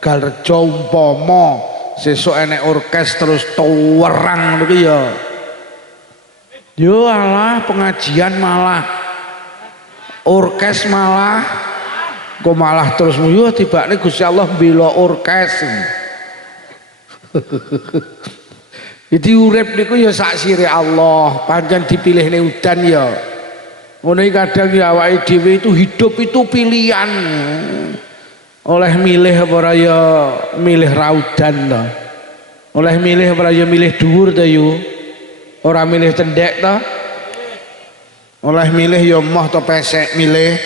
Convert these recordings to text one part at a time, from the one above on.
Tegalrejo umpama sesuk enek orkes terus tuwerang niku ya. Yo alah pengajian malah orkes malah kok malah terus yo tibane Gusti Allah mbela orkes. Jadi urip niku ya sak sire Allah, pancen dipilihne udan ya. Ngono iki kadang ya awake dhewe itu hidup itu pilihan. Oleh milih apa ora ya milih raudan to. Oleh milih apa ora ya milih dhuwur to yo. Ora milih cendhek to. Oleh milih ya moh to pesek milih.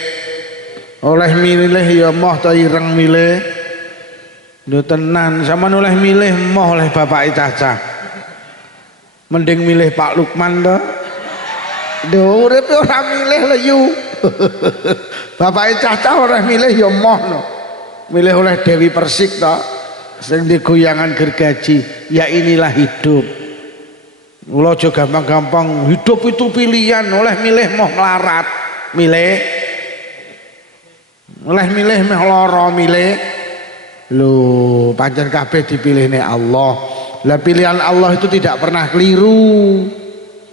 Oleh milih ya moh to ireng milih. Lho tenan sampean oleh milih moh oleh bapake Cacah. Mending milih Pak Lukman to. Lho urip ora milih lho yu. Bapake Cacah ora milih ya moh no. Milih oleh Dewi Persik to sing di goyangan gergaji. Ya inilah hidup. Mula aja gampang-gampang hidup itu pilihan. Oleh milih moh melarat milih. Oleh milih meh lara milih. Lho pancen kabeh dipilihne Allah. Lah pilihan Allah itu tidak pernah keliru.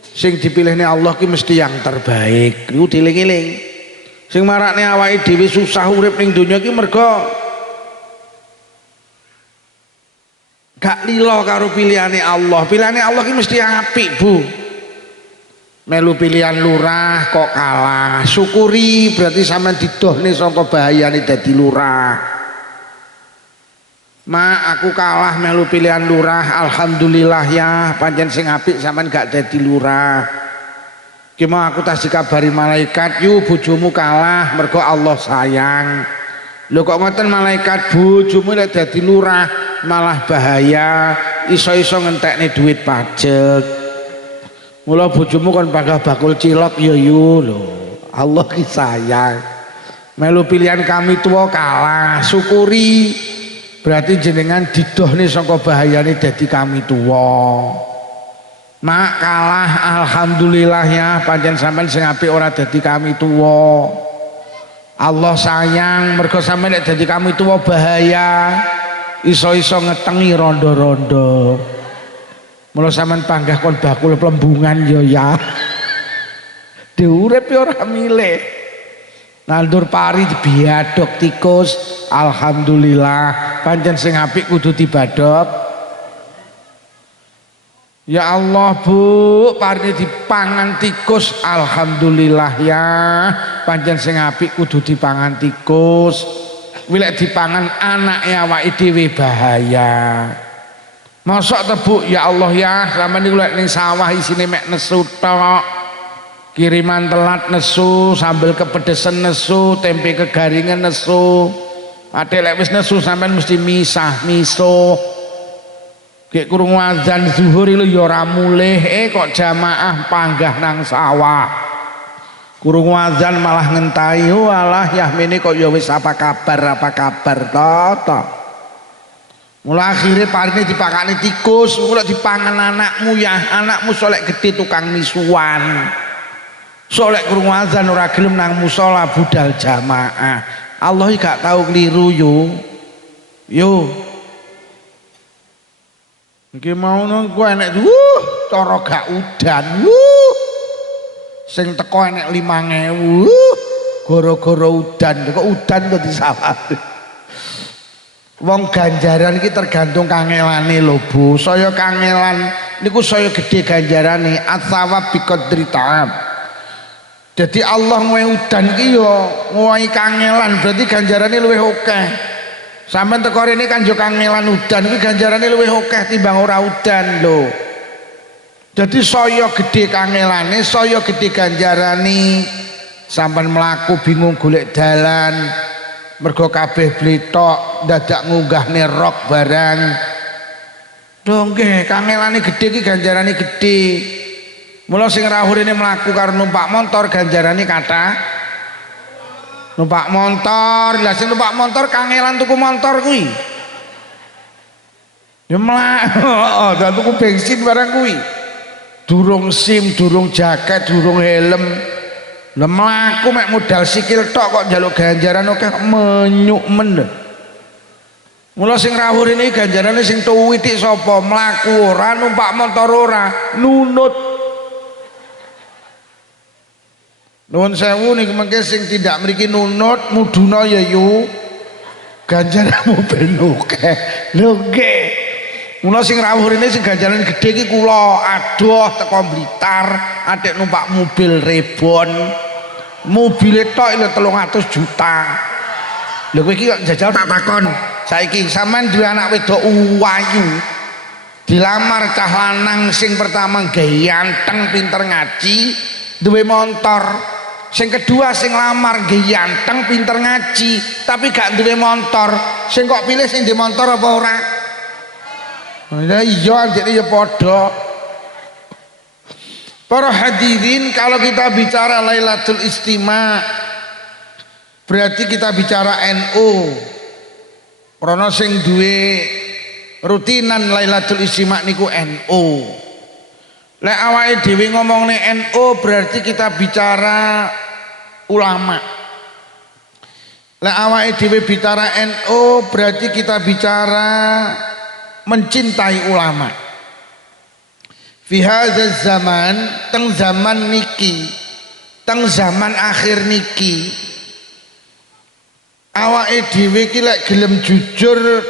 Sing dipilihne Allah ki mesti yang terbaik. Iku dieling-eling. Sing marakne awake dhewe susah urip ning donya ki mergo gak lilo karo pilihane Allah. Pilihane Allah ki mesti apik, Bu. Melu pilihan lurah kok kalah. Syukuri berarti sampean didohne saka bahayane dadi lurah. Ma aku kalah melu pilihan lurah, alhamdulillah ya, pancen sing apik sampean gak dadi lurah. Ki mau aku tas dikabari malaikat, "Yu bojomu kalah mergo Allah sayang." Lho kok ngoten malaikat, bojomu nek dadi lurah malah bahaya, iso-iso ngentekne duit pajak. Mula bojomu kon panggah bakul cilok ya yu lho. Allah ki sayang. Melu pilihan kami tua kalah, syukuri. Berarti jenengan didohne saka bahayane dadi kami tua. Mak kalah alhamdulillah ya, pancen sampean sing apik ora dadi kami tua. Allah sayang mergo sampean nek dadi kami tua bahaya. Iso-iso ngetengi rondo-rondo. Mula sampean panggah kon bakul plembungan yo ya. Diurip yo ora milih. Nandur pari dibiadok tikus, alhamdulillah pancen sing apik kudu dibadok. Ya Allah Bu, pari dipangan tikus, alhamdulillah ya pancen sing apik kudu dipangan tikus. Wilek dipangan anake awake dhewe bahaya. Mosok tebuk ya Allah ya, sampeyan niku lek ning sawah isine mek nesu tok. Kiriman telat nesu, sambel kepedesen nesu, tempe kegaringan nesu. Ade lek wis nesu sampean mesti misah miso. Gek kurung azan zuhur lho ya ora mulih, kok jamaah panggah nang sawah. Kurung azan malah ngentai, walah Yahmini kok ya wis apa kabar to. Mula akhirnya parine dipakani tikus, mula dipangan anakmu ya, anakmu solek gede tukang misuan. Solek kurung azan ora gelem nang musola budal jamaah. Allah gak tahu keliru yo. Iki mau nang ku enek cara gak udan. Sing teko enek 5.000. Gara-gara udan, kok udan kok disawati. Wong ganjaran iki tergantung kangelane lho Bu. Saya kangelan niku saya gede ganjarane, atsawab biqadri ta'ab. Jadi Allah ngowe udan ki yo ngowahi kangelan, berarti ganjarane luwih akeh. Sampeyan teko rene kan yo kangelan udan iki ganjarane luwih akeh timbang ora udan lho. Jadi saya gede kangelane, saya gede ganjarane. Sampeyan mlaku bingung golek dalan, mergo kabeh bletok dadak ngunggahne rok barang. Lho nggih, kangelane gede ki ganjarane gede. Mula sing rawuh rene mlaku karo numpak motor ganjarane kathah. Numpak motor, lha sing numpak motor kangelan tuku motor kuwi. Ya mlak, dan tuku bensin barang kuwi. Durung SIM, durung jaket, durung helm. Lah mlaku mek modal sikil tok kok njaluk ganjaran akeh menyuk men. Mula sing rawuh ini ganjarane sing tuwitik sapa? Mlaku ora, numpak motor ora, nunut. Nuwun sewu niku mengke sing tidak mriki nunut muduna ya yu ganjaranmu ben akeh. Lho nggih. Mula sing rawuh ini sing ganjarane gedhe iki kula adoh teko Blitar, atik numpak mobil Rebon. Mobile tok lho 300 juta. Lho kowe iki kok jajal tak takon. Saiki sampean duwe anak wedok ayu. Dilamar cah lanang sing pertama ganteng, pinter ngaji, duwe motor. Sing kedua sing lamar ganteng, pinter ngaji, tapi gak duwe motor. Sing kok pilih sing duwe motor apa ora? Ya iya anjene ya padha. Para hadirin, kalau kita bicara Lailatul Istima berarti kita bicara NU. Rono sing duwe rutinan Lailatul Istima niku NU. Lek awake dhewe ngomongne NU berarti kita bicara ulama. Lek awake dhewe bicara NU berarti kita bicara mencintai ulama. Fi hadzal zaman, teng zaman niki, teng zaman akhir niki, awake dhewe iki lek gelem jujur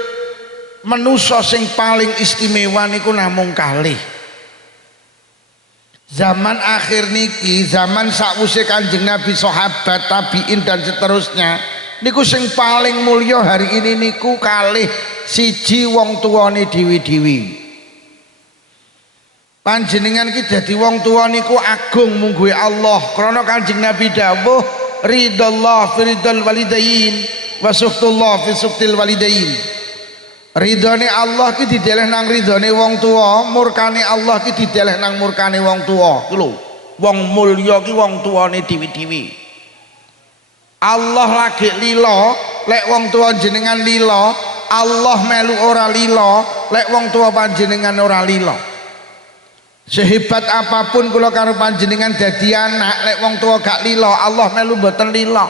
manusa sing paling istimewa niku namung kalih. Zaman akhir niki, zaman sakwise Kanjeng Nabi, sahabat, tabiin dan seterusnya, niku sing paling mulya hari ini niku kalih, siji wong tuwane dhewe-dhewe. Panjenengan iki dadi wong tuwa niku agung mungguhe Allah, krana Kanjeng Nabi dawuh ridallah fi ridal walidain wa suhtullah fi suhtil walidain. Ridhone Allah ki dideleh nang ridhone wong tuwa, murkane Allah ki dideleh nang murkane wong tuwa. Ku lho, wong mulya ki wong tuwane dhewe-dhewe. Allah lagi lila, lek wong tuwa jenengan lila, Allah melu ora lila, lek wong tuwa panjenengan ora lila. Sehebat apapun kula karo panjenengan dadi anak, lek wong tuwa gak lila, Allah melu mboten lila.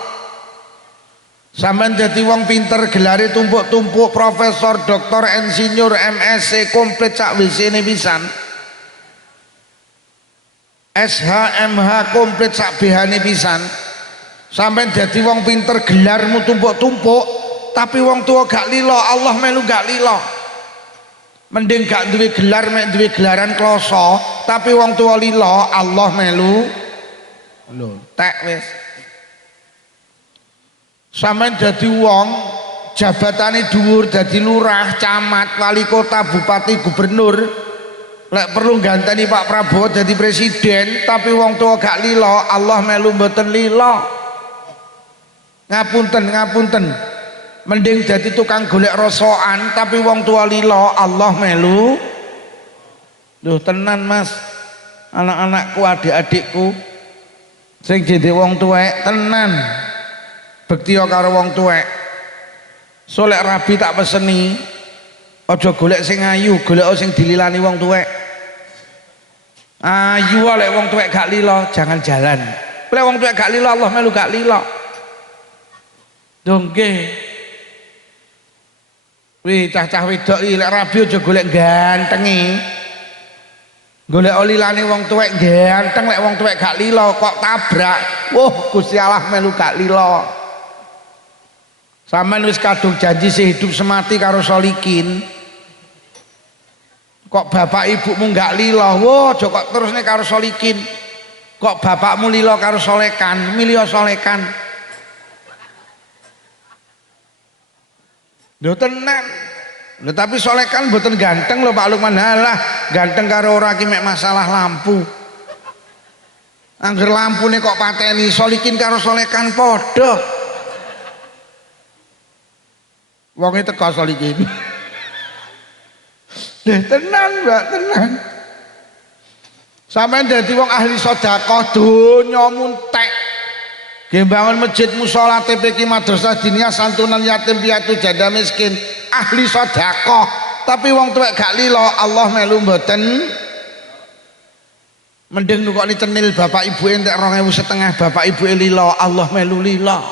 Sampeyan dadi wong pinter, gelare tumpuk-tumpuk, profesor, doktor, insinyur, MSc, komplit sak WC-ne pisan. SH, MH komplit sak BH-ne pisan. Sampeyan dadi wong pinter, gelarmu tumpuk-tumpuk, tapi wong tua gak lila, Allah melu gak lila. Mending gak duwe gelar, mek duwe gelaran kloso, tapi wong tua lila, Allah melu. Lho, tek wis. Sampeyan dadi wong jabatane dhuwur, dadi lurah, camat, wali kota, bupati, gubernur, lek perlu ganteni Pak Prabowo dadi presiden, tapi wong tua gak lila, Allah melu mboten lila. Ngapunten, ngapunten. Mending jadi tukang golek rosokan tapi wong tua lila, Allah melu. Duh tenan Mas, anak-anakku, adik-adikku sing jadi wong tuwek tenan bekti karo wong tuwek. Solek rabi tak peseni, aja golek sing ayu, golek sing dililani wong tuwek. Ayu lek wong tuwek gak lila jangan jalan. Lek wong tuwek gak lila, Allah melu gak lila. Dongke wih cah-cah wedok iki lek rabi aja golek gantengi. Golek lilane wong tuwek ganteng, lek wong tuwek gak lila kok tabrak. Wah, Gusti Allah melu gak lila. Sampeyan wis kadung janji sehidup semati karo Solikin. Kok bapak ibumu gak lila? Wah, aja kok terusne karo Solikin. Kok bapakmu lila karo Solekan? Milih Solekan. Lho tenan. Lho tapi Solekan mboten ganteng lho Pak Lukman. Halah, ganteng karo ora ki mek masalah lampu. Angger lampune kok pateni, Solikin karo Solekan padha. Wonge teko Solikin. Lho tenan, Mbak, tenan. Sampeyan dadi wong ahli sedekah donya muntek. Nggih bangun masjid musala TPQ madrasah diniyah santunan yatim piatu janda miskin, ahli sedekah, tapi wong tuwek gak lila, Allah melu mboten. Mending nukokne cenil bapak ibuke entek 2.500, bapak ibuke lila, Allah melu lila.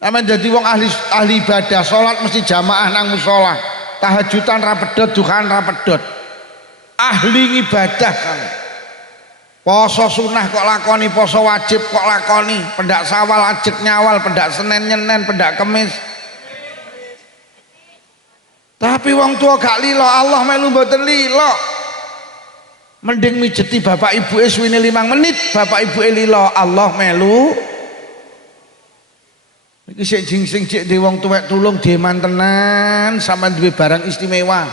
Sampeyan dadi wong ahli ibadah, salat mesti jamaah nang musala. Tahajudan ra pedhot, duhaan ra pedhot. Ahli ibadah kan. Poso sunah kok lakoni, poso wajib kok lakoni, pendak sawal ajek nyawal, pendak Senin nyenen, pendak Kemis. Tapi wong tua gak lilo, Allah melu mboten lilo. Mending mijeti bapak ibu suwine 5 menit, bapak ibu lilo, Allah melu. Iki sik jingsing cek di wong tuwek tulung deman tenan, sampean duwe barang istimewa.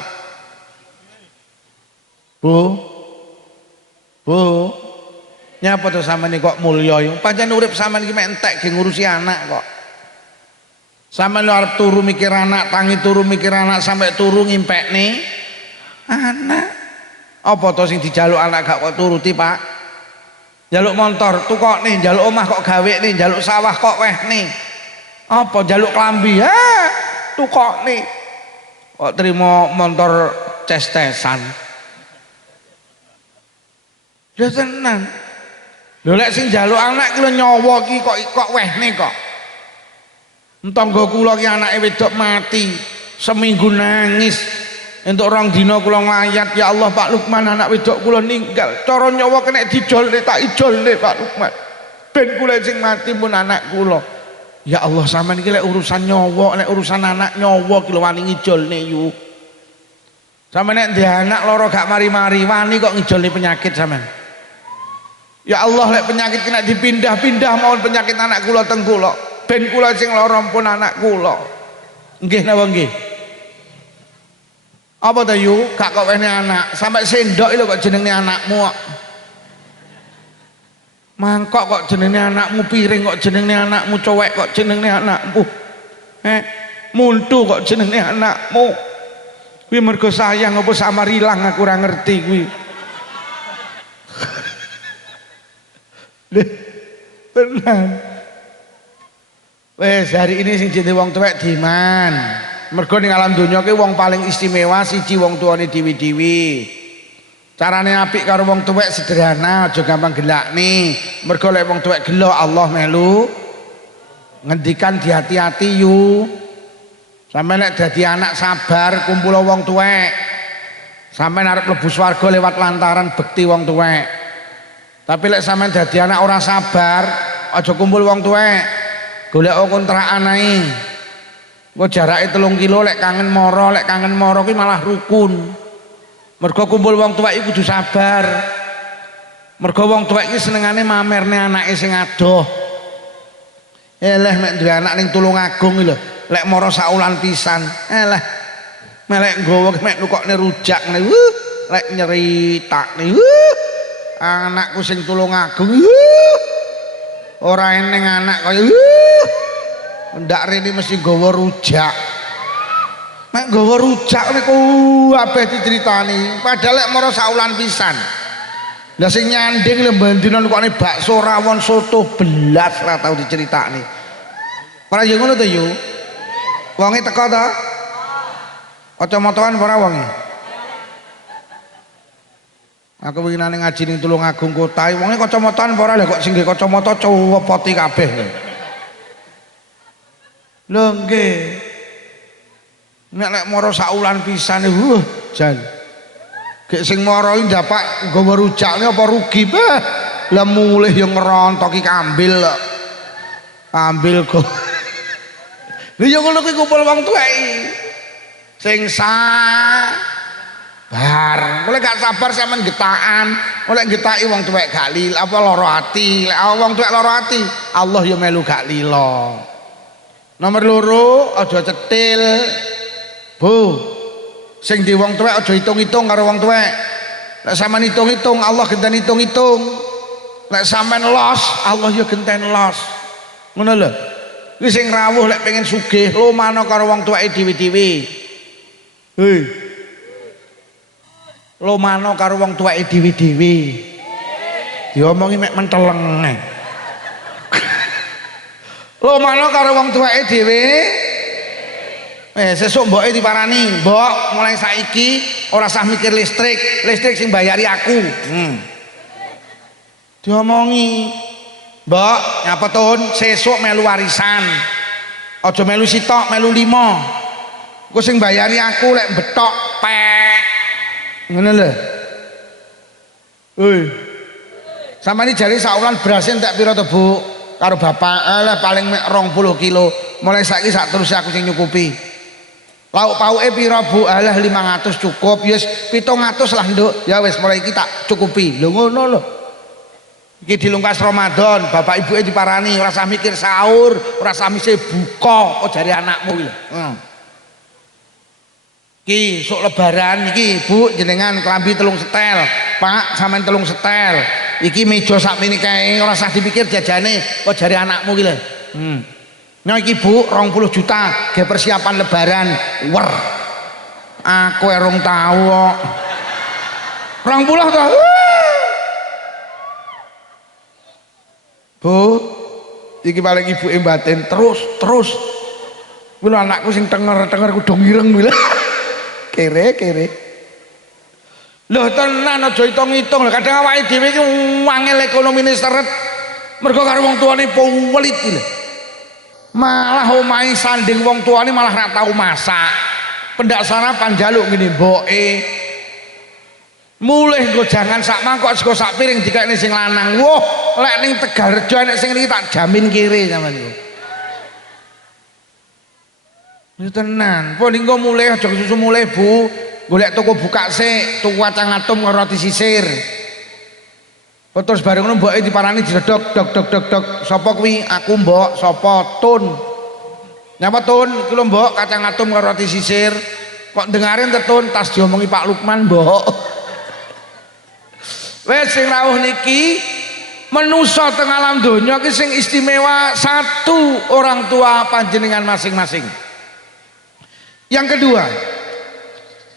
Bu, nyapa to sampean kok mulya yo? Pancen urip sampean iki mek entek ge ngurusi anak kok. Sampean lho arep turu mikir anak, tangi turu mikir anak sampai turu ngimpekne anak. Apa to sing dijaluk anak gak kok turuti, Pak? Jaluk motor tukokne, jaluk omah kok gawekne, jaluk sawah kok wehne. Apa jaluk klambi? Tukokne. Kok trimo motor ces-cesan. Ya tenan. Lho lek sing njaluk anak ki nyawa ki kok wehne kok. Entangga kula ki anake wedok mati, seminggu nangis. Entuk 2 dina kula nglayat, ya Allah Pak Lukman anak wedok kula ninggal. Cara nyawa kena dijolne tak ijolne Pak Lukman. Ben kula sing mati pun anak kula. Ya Allah sampean iki lek urusan nyawa, lek urusan anak nyawa ki lho wani ngijolne yu. Sampeyan nek ndek anak lara gak mari-mari wani kok ngijolne penyakit sampean. Ya Allah lek penyakit kena dipindah-pindah mawon penyakit anak kula teng kula. Ben kula sing lara pun anak kula. Nggih napa nggih? Apa ta yu? Gak kok wene anak, sampai sendok lho kok jenenge anakmu kok. Mangkok kok jenenge anakmu, piring kok jenenge anakmu, cowek kok jenenge anakmu. Muntu kok jenenge anakmu. Kuwi mergo sayang apa samarilang aku ora ngerti kuwi. Tenan. Wes hari ini sing jenenge wong tuwek diman. Mergo ning alam donya ki wong paling istimewa siji wong tuane diwi-diwi. Carane apik karo wong tuwek sederhana, aja gampang gelakne. Mergo lek wong tuwek gelo Allah melu ngendikan dihati-hati yu. Sampeyan nek dadi anak sabar kumpul wong tuwek. Sampeyan arep mlebu swarga lewat lantaran bekti wong tuwek. Tapi lek sampeyan dadi anak ora sabar, aja kumpul wong tuwek. Golek kontrakan ae. Engko jarake 3 kilo lek kangen moro kuwi malah rukun. Mergo kumpul wong tuwek iki kudu sabar. Mergo wong tuwek iki senengane mamerne anake sing adoh. Eleh mek duwe anak ning Tulungagung iki lho, lek mara saulan pisan. Eleh melek nggawa mek nukokne rujak ngene. Lek nyeritakne. Anakku sing Tulungagung. Ora eneng anak kaya ndak rene mesti nggawa rujak. Mek nggawa rujak niku kabeh diceritani, padahal lek mara saulan pisan. Lah sing nyanding lho bandina nukane bakso rawon soto belas ora tau diceritakne. Ora yo ngono to yo. Wonge teko to? Kacamataan ora wonge? Aku winginane ngaji ning Tulungagung kota, wonge kacamataan ora lho kok sing nggih kacamata cowopoti kabeh lho. Lho nggih. Nek mara saulan pisan jan. Gek sing mara iki ndapak nggawa rujakne apa rugi bah. Lah mulih yo ngerontoki kambil kok. Ambil kok. Lha yo ngono kuwi kumpul wong tuwek. Sing sabar. Mulai gak sabar sampean getakan, mulai getaki wong tuwek gak lil apa lara ati. Lek wong tuwek lara ati, Allah yo melu gak lilo. Nomor 2, aja cetil. Bu, sing di wong tuwek aja hitung-hitung karo wong tuwek. Lek sampean hitung-hitung Allah genten hitung-hitung. Lek sampean los Allah ya genten los. Ngono lho. Kuwi sing rawuh lek pengen sugih lumana karo wong tuweke dhewe-dhewe. Hei. Lumana karo wong tuweke dhewe-dhewe. Diomongi mek menteleng. Lumana karo wong tuweke dhewe. Sesuk mboke diparani, "Mbok, mulai saiki ora usah mikir listrik sing bayari aku." Diomongi, "Mbok, nyapa tun, sesuk melu warisan." Aja melu sitok, melu 5. Engko sing bayari aku lek betok pek. Ngono lho. Hoi. Samane jare saulan beras entek pira to, Bu? Karo bapak alah paling mek 20 kilo. Mulai saiki sak terus aku sing nyukupi. Lauk pauke pira, Bu? Alah 500 cukup. Yes 700 lah, Nduk. Ya wis mulai iki tak cukupi. Lho ngono lho. Iki dilungkas Ramadan, bapak ibuke diparani ora usah mikir sahur, ora usah mikir buka, kok jare anakmu iki lho. Iki sok lebaran iki, Bu, jenengan klambi 3 setel. Pak, sampean 3 setel. Iki meja sakmene kae ora usah dipikir jajane, kok jare anakmu iki lho. Nah iki Bu 20 juta ge persiapan lebaran. Wer. Aku erung tau kok. 20 to. Bu, iki paling ibuke batin terus. Kuwi anakku sing tenger kudu ngireng kuwi lho. Kere. Lho tenan aja hitung-hitung lho, kadang awake dhewe iki wangel ekonomine seret. Mergo karo wong tuane pelit iki lho. Malah omahe sanding wong tuane malah ra tau masak. Pendak sarapan njaluk ngene mboke. Mulih nggo jangan sak mangkok sego sak piring dikekne sing lanang. Woh, lek ning Tegalrejo nek sing niki tak jamin kiri sampean niku. Niku tenan. Pun engko mulih aja susu mulih, Bu. Golek toko buka sik, tuku kacang atom karo roti sisir. Terus bareng ngono mboke diparani diledok dok. Sapa kuwi? Aku, Mbok. Sapa? Tun. Nyapa Tun? Iki lho, Mbok, kacang atom karo roti sisir. Kok dengarin te Tun tas diomongi Pak Lukman, Mbok. Wes sing rawuh niki manusa teng alam donya iki sing istimewa satu orang tua panjenengan masing-masing. Yang kedua,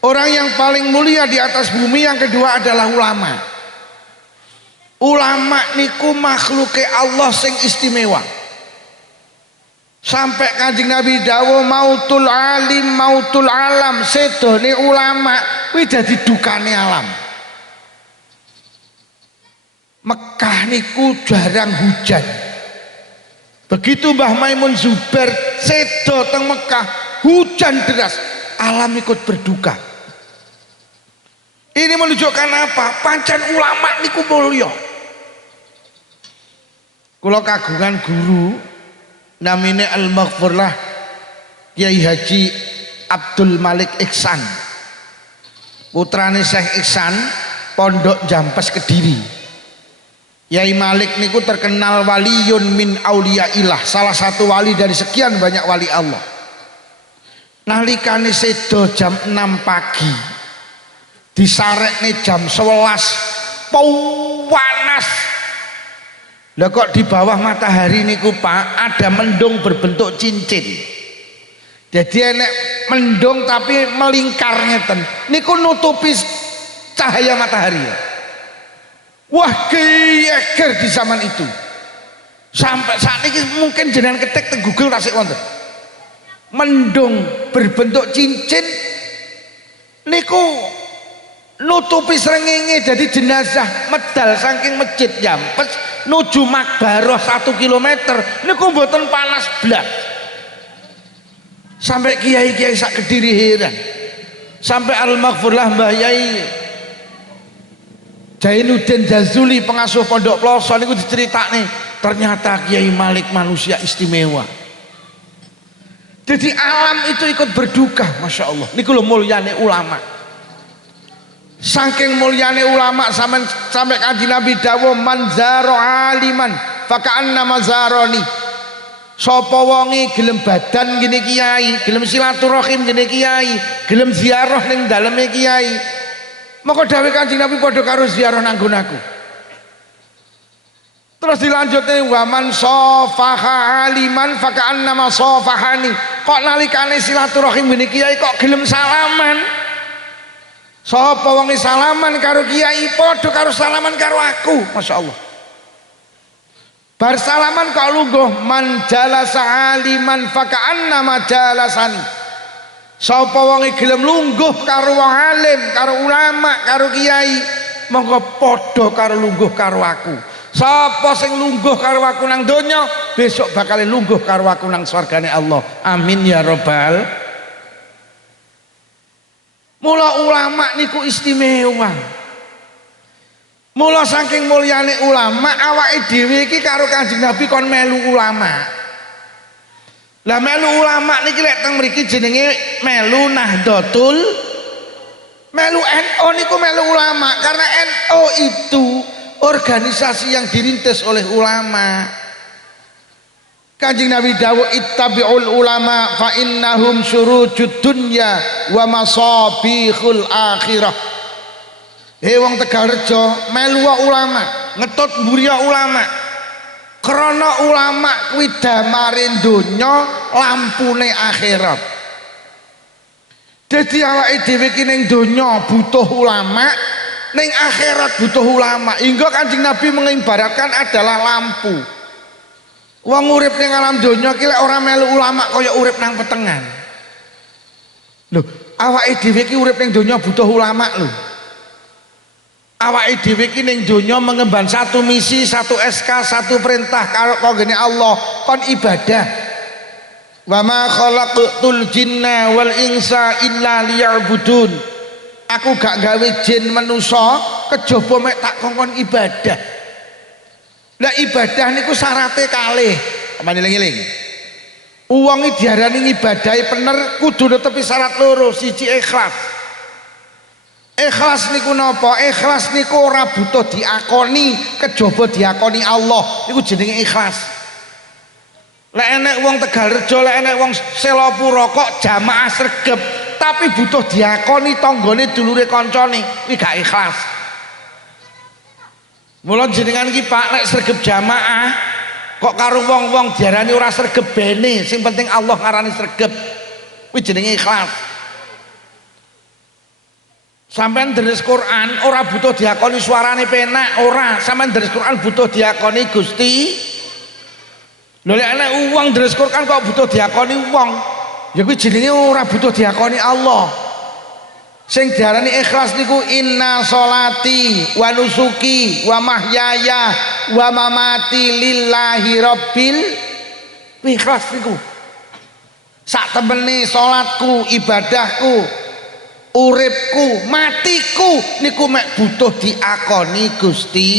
orang yang paling mulia di atas bumi yang kedua adalah ulama. Ulama niku makhluke Allah sing istimewa. Sampai Kanjeng Nabi dawuh mautul alim mautul alam, sedone ulama kuwi dadi dukane alam. Mekah niku jarang hujan. Begitu Mbah Maimun Zubair sedo teng Mekah hujan deras, alam ikut berduka. Ini menunjukkan apa? Pancen ulama niku mulya. Kula kagungan guru namine Al-Maghfurlah Kiai Haji Abdul Malik Ihsan. Putrane Syekh Ihsan, Pondok Jampes Kediri. Yai Malik niku terkenal waliyun min auliyaillah, salah satu wali dari sekian banyak wali Allah. Nalikane sedo jam 6 pagi disarekne jam 11 panas. Lah kok di bawah matahari niku Pak ada mendung berbentuk cincin. Jadi enek mendung tapi melingkar ngeten niku nutupi cahaya matahari. Wah geger di zaman itu. Sampai saat ini mungkin jenengan ketik teng Google tasik wonten. Mendung berbentuk cincin niku nutupi srengenge jadi jenazah medal saking masjid Jampes nuju Makbaroh 1 kilometer niku mboten panas blas. Sampai kiai-kiai sak Kediri heran. Sampai Al-Maghfurlah Mbah Yai Jainuddin Jazuli pengasuh Pondok Ploso niku diceritakne ternyata Kiai Malik manusia istimewa. Jadi alam itu ikut berduka, masya Allah. Niku lho mulyane ulama. Saking mulyane ulama sampai Kanjeng Nabi dawuh manzaro aliman faka'anna mazaroni. Sapa wonge gelem badan gini kiai, gelem silaturahim gini kiai, gelem ziarah ning daleme kiai. Maka dawuh Kanjeng Nabi padha karo ziarah nanggon aku. Terus dilanjutnya waman sofaha aliman faka'annama sofahani. Kok nalikane silaturahim gini kiai kok gelem salaman. Sapa wong salaman karo kiai padha karo salaman karo aku, Masya Allah. Bar salaman kok lungguh man jalasa aliman faka'annama jalasani. Sapa wong gelem lungguh karo wong alim, karo ulama, karo kiai, monggo padha karo lungguh karo aku. Sapa sing lungguh karo aku nang donya besok bakal lungguh karo aku nang swargane Allah. Amin ya robbal. Mula ulama niku istimewa. Mula saking mulyane ulama, awake dhewe iki karo Kanjeng Nabi kon melu ulama. Lah melu ulama niki lek teng mriki jenenge melu Nahdlatul, melu NU niku melu ulama, karena NU itu organisasi yang dirintis oleh ulama. Kanjeng Nabi dawuh ittabi'ul ulama fa innahum syurujud dunya wa masabihul akhirah. Hei wong Tegalrejo, melu ulama, ngetut mburi ulama. Krana ulama kuwi damare donya, lampune akhirat. Dadi awake dhewe iki ning donya butuh ulama, ning akhirat butuh ulama. Hingga Kanjeng Nabi mengibaratkan adalah lampu. Wong urip ning alam donya ki lek ora melu ulama kaya urip nang petengan. Lho, awake dhewe ki urip ning donya butuh ulama lho. Awake dhewe iki ning donya mengemban satu misi, satu SK, satu perintah karo kangene Allah, kon ibadah. Wa ma khalaqtul jinna wal insa illa liya'budun. Aku gak gawe jin manusa kejaba mek tak kongkon ibadah. Lah ibadah niku syarate kalih. Sampeyan eling-eling. Wong iki diarani ngibadahi bener kudu netepi syarat loro, siji ikhlas. Ikhlas niku napa? Ikhlas niku ora butuh diakoni, kejaba diakoni Allah. Niku jenenge ikhlas. Lek enek wong Tegalrejo, lek enek wong Selopuro kok jamaah sregep, tapi butuh diakoni tanggane dulure kancane, kuwi gak ikhlas. Mula jenengan iki Pak lek sregep jamaah kok karo wong-wong diarani ora sregep bene, sing penting Allah ngarani sregep. Kuwi jenenge ikhlas. Sampeyan deres Quran ora butuh diakoni suarane penak, ora. Sampeyan deres Quran butuh diakoni Gusti. Lho lek ana wong deres Quran kok butuh diakoni wong, ya kuwi jenenge ora butuh diakoni Allah. Sing diarani ikhlas niku inna sholati wa nusuki wa mahyaya wa mamati lillahi rabbil. Ikhlas niku sak temene salatku, ibadahku, uripku, matiku niku mek butuh diakoni Gusti.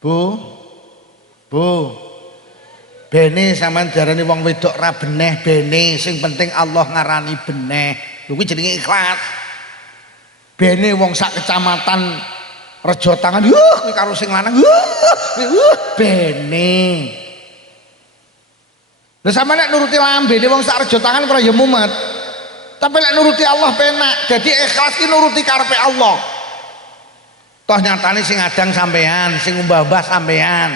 Bu bene sampean diarani wong wedok ra beneh bene, sing penting Allah ngarani beneh. Lho kuwi jenenge ikhlas. Bene wong sak kecamatan rejo tangan kuwi karo sing lanang bene. Lha sampeyan nek nuruti lambene wong sak rejo tangan ora ya mumet. Tapi lek nuruti Allah penak. Jadi ikhlas ki nuruti karepe Allah. Toh nyatane sing adang sampean, sing umbah-umbah sampean.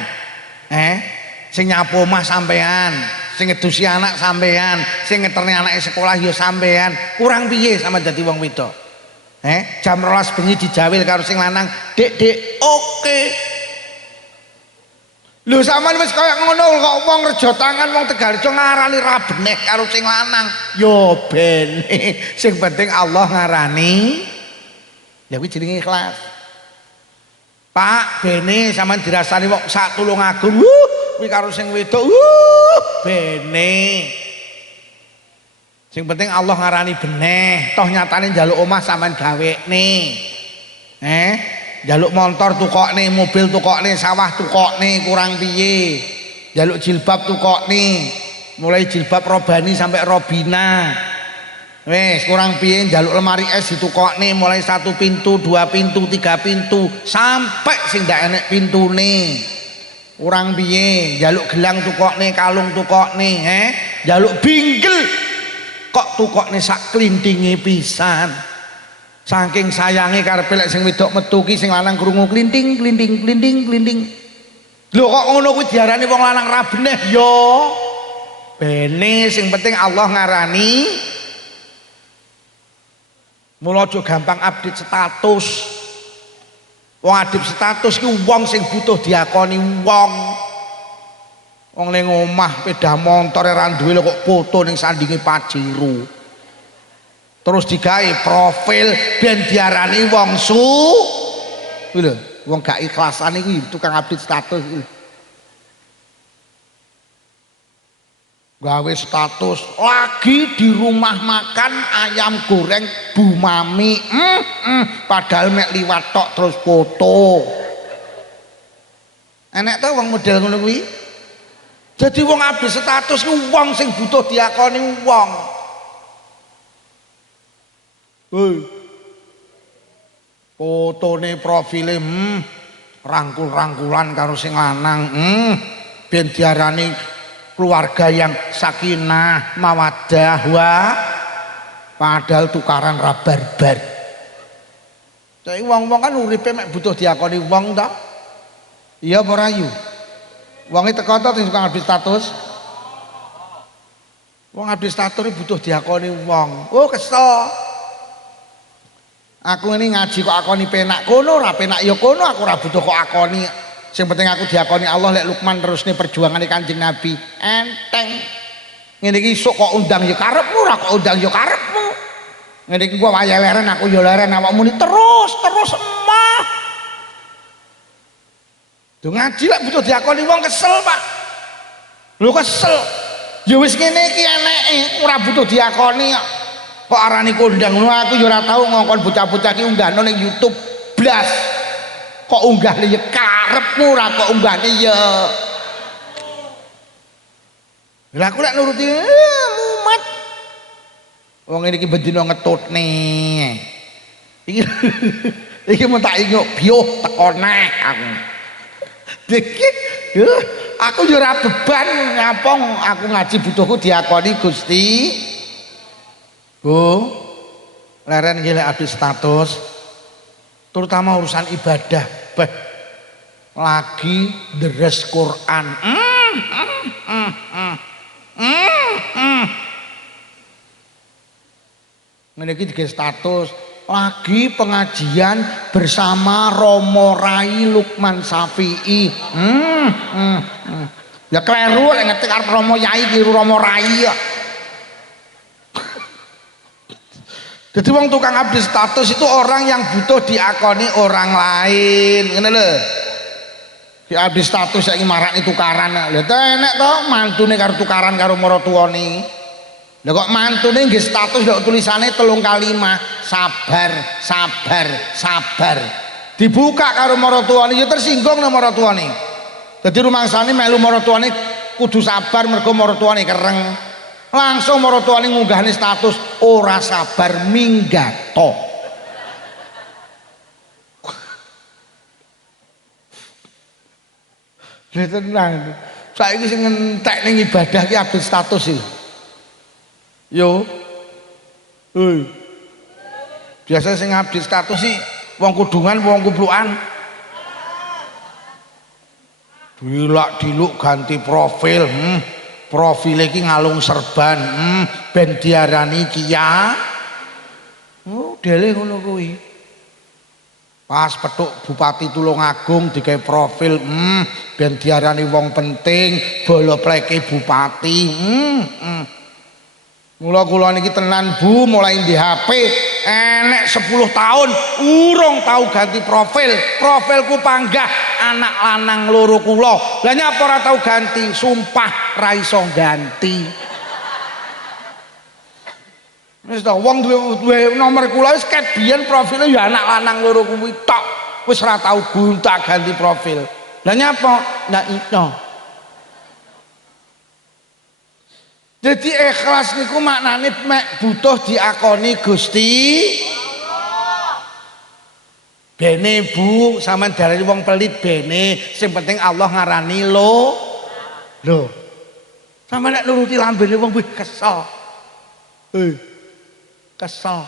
Sing nyapu omah sampean, sing ngedusi anak sampean, sing ngeterne anake sekolah ya sampean. Kurang piye sama dadi wong wedok? Jam 12 bengi dijawil karo sing lanang, "Dik, oke." Lho sampean wis kaya ngono kok wong rejo tangan wong Tegalrejo ngarani ra beneh karo sing lanang. Yo bene, sing penting Allah ngarani. Ya kuwi jenenge ikhlas. Pak, bene sampean dirasani wong sak Tulungagung, kuwi karo sing wedok, bene. Sing penting Allah ngarani beneh. Toh nyatane njaluk omah sampean gawekne. Njaluk motor tukokne, mobil tukokne, sawah tukokne, kurang piye. Njaluk jilbab tukokne. Mulai jilbab robani sampai robina. Wes kurang piye njaluk lemari es ditukokne, mulai 1 pintu, 2 pintu, 3 pintu, sampai sing ndak enek pintune. Kurang piye njaluk gelang tukokne, kalung tukokne, njaluk bingkel kok tukokne sak klintinge pisan. Saking sayange karepe lek sing wedok metu ki sing lanang krungu klinting klinting klinting klinting. Lho kok ngono kuwi diarani wong lanang ra beneh ya. Bene sing penting Allah ngarani. Mula aja gampang update status. Wong update status ki wong sing butuh diakoni wong. Wong ning omah sepeda motor ra duwe kok foto ning sandinge Pajero. Terus digawe profil ben diarani wong su. Lho, wong gak ikhlasan iki tukang update status iki. Gawe status lagi di rumah makan ayam goreng Bu Mami, padahal mek liwat tok terus foto. Enek tau wong model ngono kuwi. Jadi wong update status ku wong sing butuh diakoni wong. Fotone profile rangkul-rangkulan karo sing lanang, ben diarani keluarga yang sakinah mawaddah, padahal tukaran rabarbar. Saiki wong-wong kan uripe mek butuh diakoni wong ta? Iya apa ora yu? Wonge teko ta sing suka update status? Wong update status butuh diakoni wong. Oh kesel. Aku ini ngaji kok akoni penak kono, ora penak ya kono, aku ora butuh kok akoni. Sing penting aku diakoni Allah lek Lukman terusne perjuangane Kanjeng Nabi. Enteng. Ngene iki sok kok undang ya karepmu, ora kok undang ya karepmu. Ngene iki gua wayah leren aku ya leren awakmu ni terus emah. Duh ngaji lek butuh diakoni wong kesel, Pak. Lho kesel. Ya wis ngene iki eneke, ora butuh diakoni kok. Kok arani kondang ngono aku ya ora tau ngongkon bocah-bocah ki unggahno ning YouTube blas. Kok unggahne ya karepmu ora kok unggahne ya. Lah aku lek nuruti mumet. Wong iki bendina ngetutne. Iki mun tak inguk biuh teko neh aku. Dikit aku ya ora beban nyapong aku ngaji butuhku diakoni Gusti. Bu, leren gile habis status, terutama urusan ibadah, lagi deres Quran. Niki di status, lagi pengajian bersama Romo Rai Lukman Safi'i. Ya kleru lek ngetik arep Romo Yai kiru Romo Rai ya. Jadi wong tukang update status itu orang yang butuh diakoni orang lain, ngene lho. Di update status saiki marakne tukaran. Lha enek to mantune karo tukaran karo maratuwane. Lah kok mantune nggih status lho tulisane 3 kalimat, sabar, sabar, sabar. Dibuka karo maratuwane ya tersinggung nang maratuwane. Dadi rumangsane melu maratuwane kudu sabar mergo maratuwane kereng. Langsung maratuwane ngunggahne status ora sabar minggato. Lha tenang. Saiki sing ngentek ning ibadah ki update status iki. Yo. Hei. Biasa sing update status sih wong kudungan wong kuplukan. Dilak-diluk ganti profil, profil iki ngalung serban, ben diarani kiya. Oh, dele ngono kuwi. Pas petuk Bupati Tulungagung digawe profil, ben diarani wong penting, bolo pleke bupati. Mula kula niki tenan Bu, mulai di HP enek 10 tahun urung tahu ganti profil. Profilku panggah anak lanang loro kula. Lah nyapa ora tahu ganti, sumpah ra iso ganti. Wis ta wong duwe nomor kula wis ket biyen profile ya anak lanang loro kuwi tok. Wis ora tahu gonta ganti profil. Lah nyapa? Ndak iso. Jadi ikhlas niku maknane mek butuh diakoni Gusti Allah. Bene Bu, sampean darani wong pelit bene, sing penting Allah ngarani lo. Lho. Sampeyan nek nuruti lambene wong kuwi kesel. Kesel.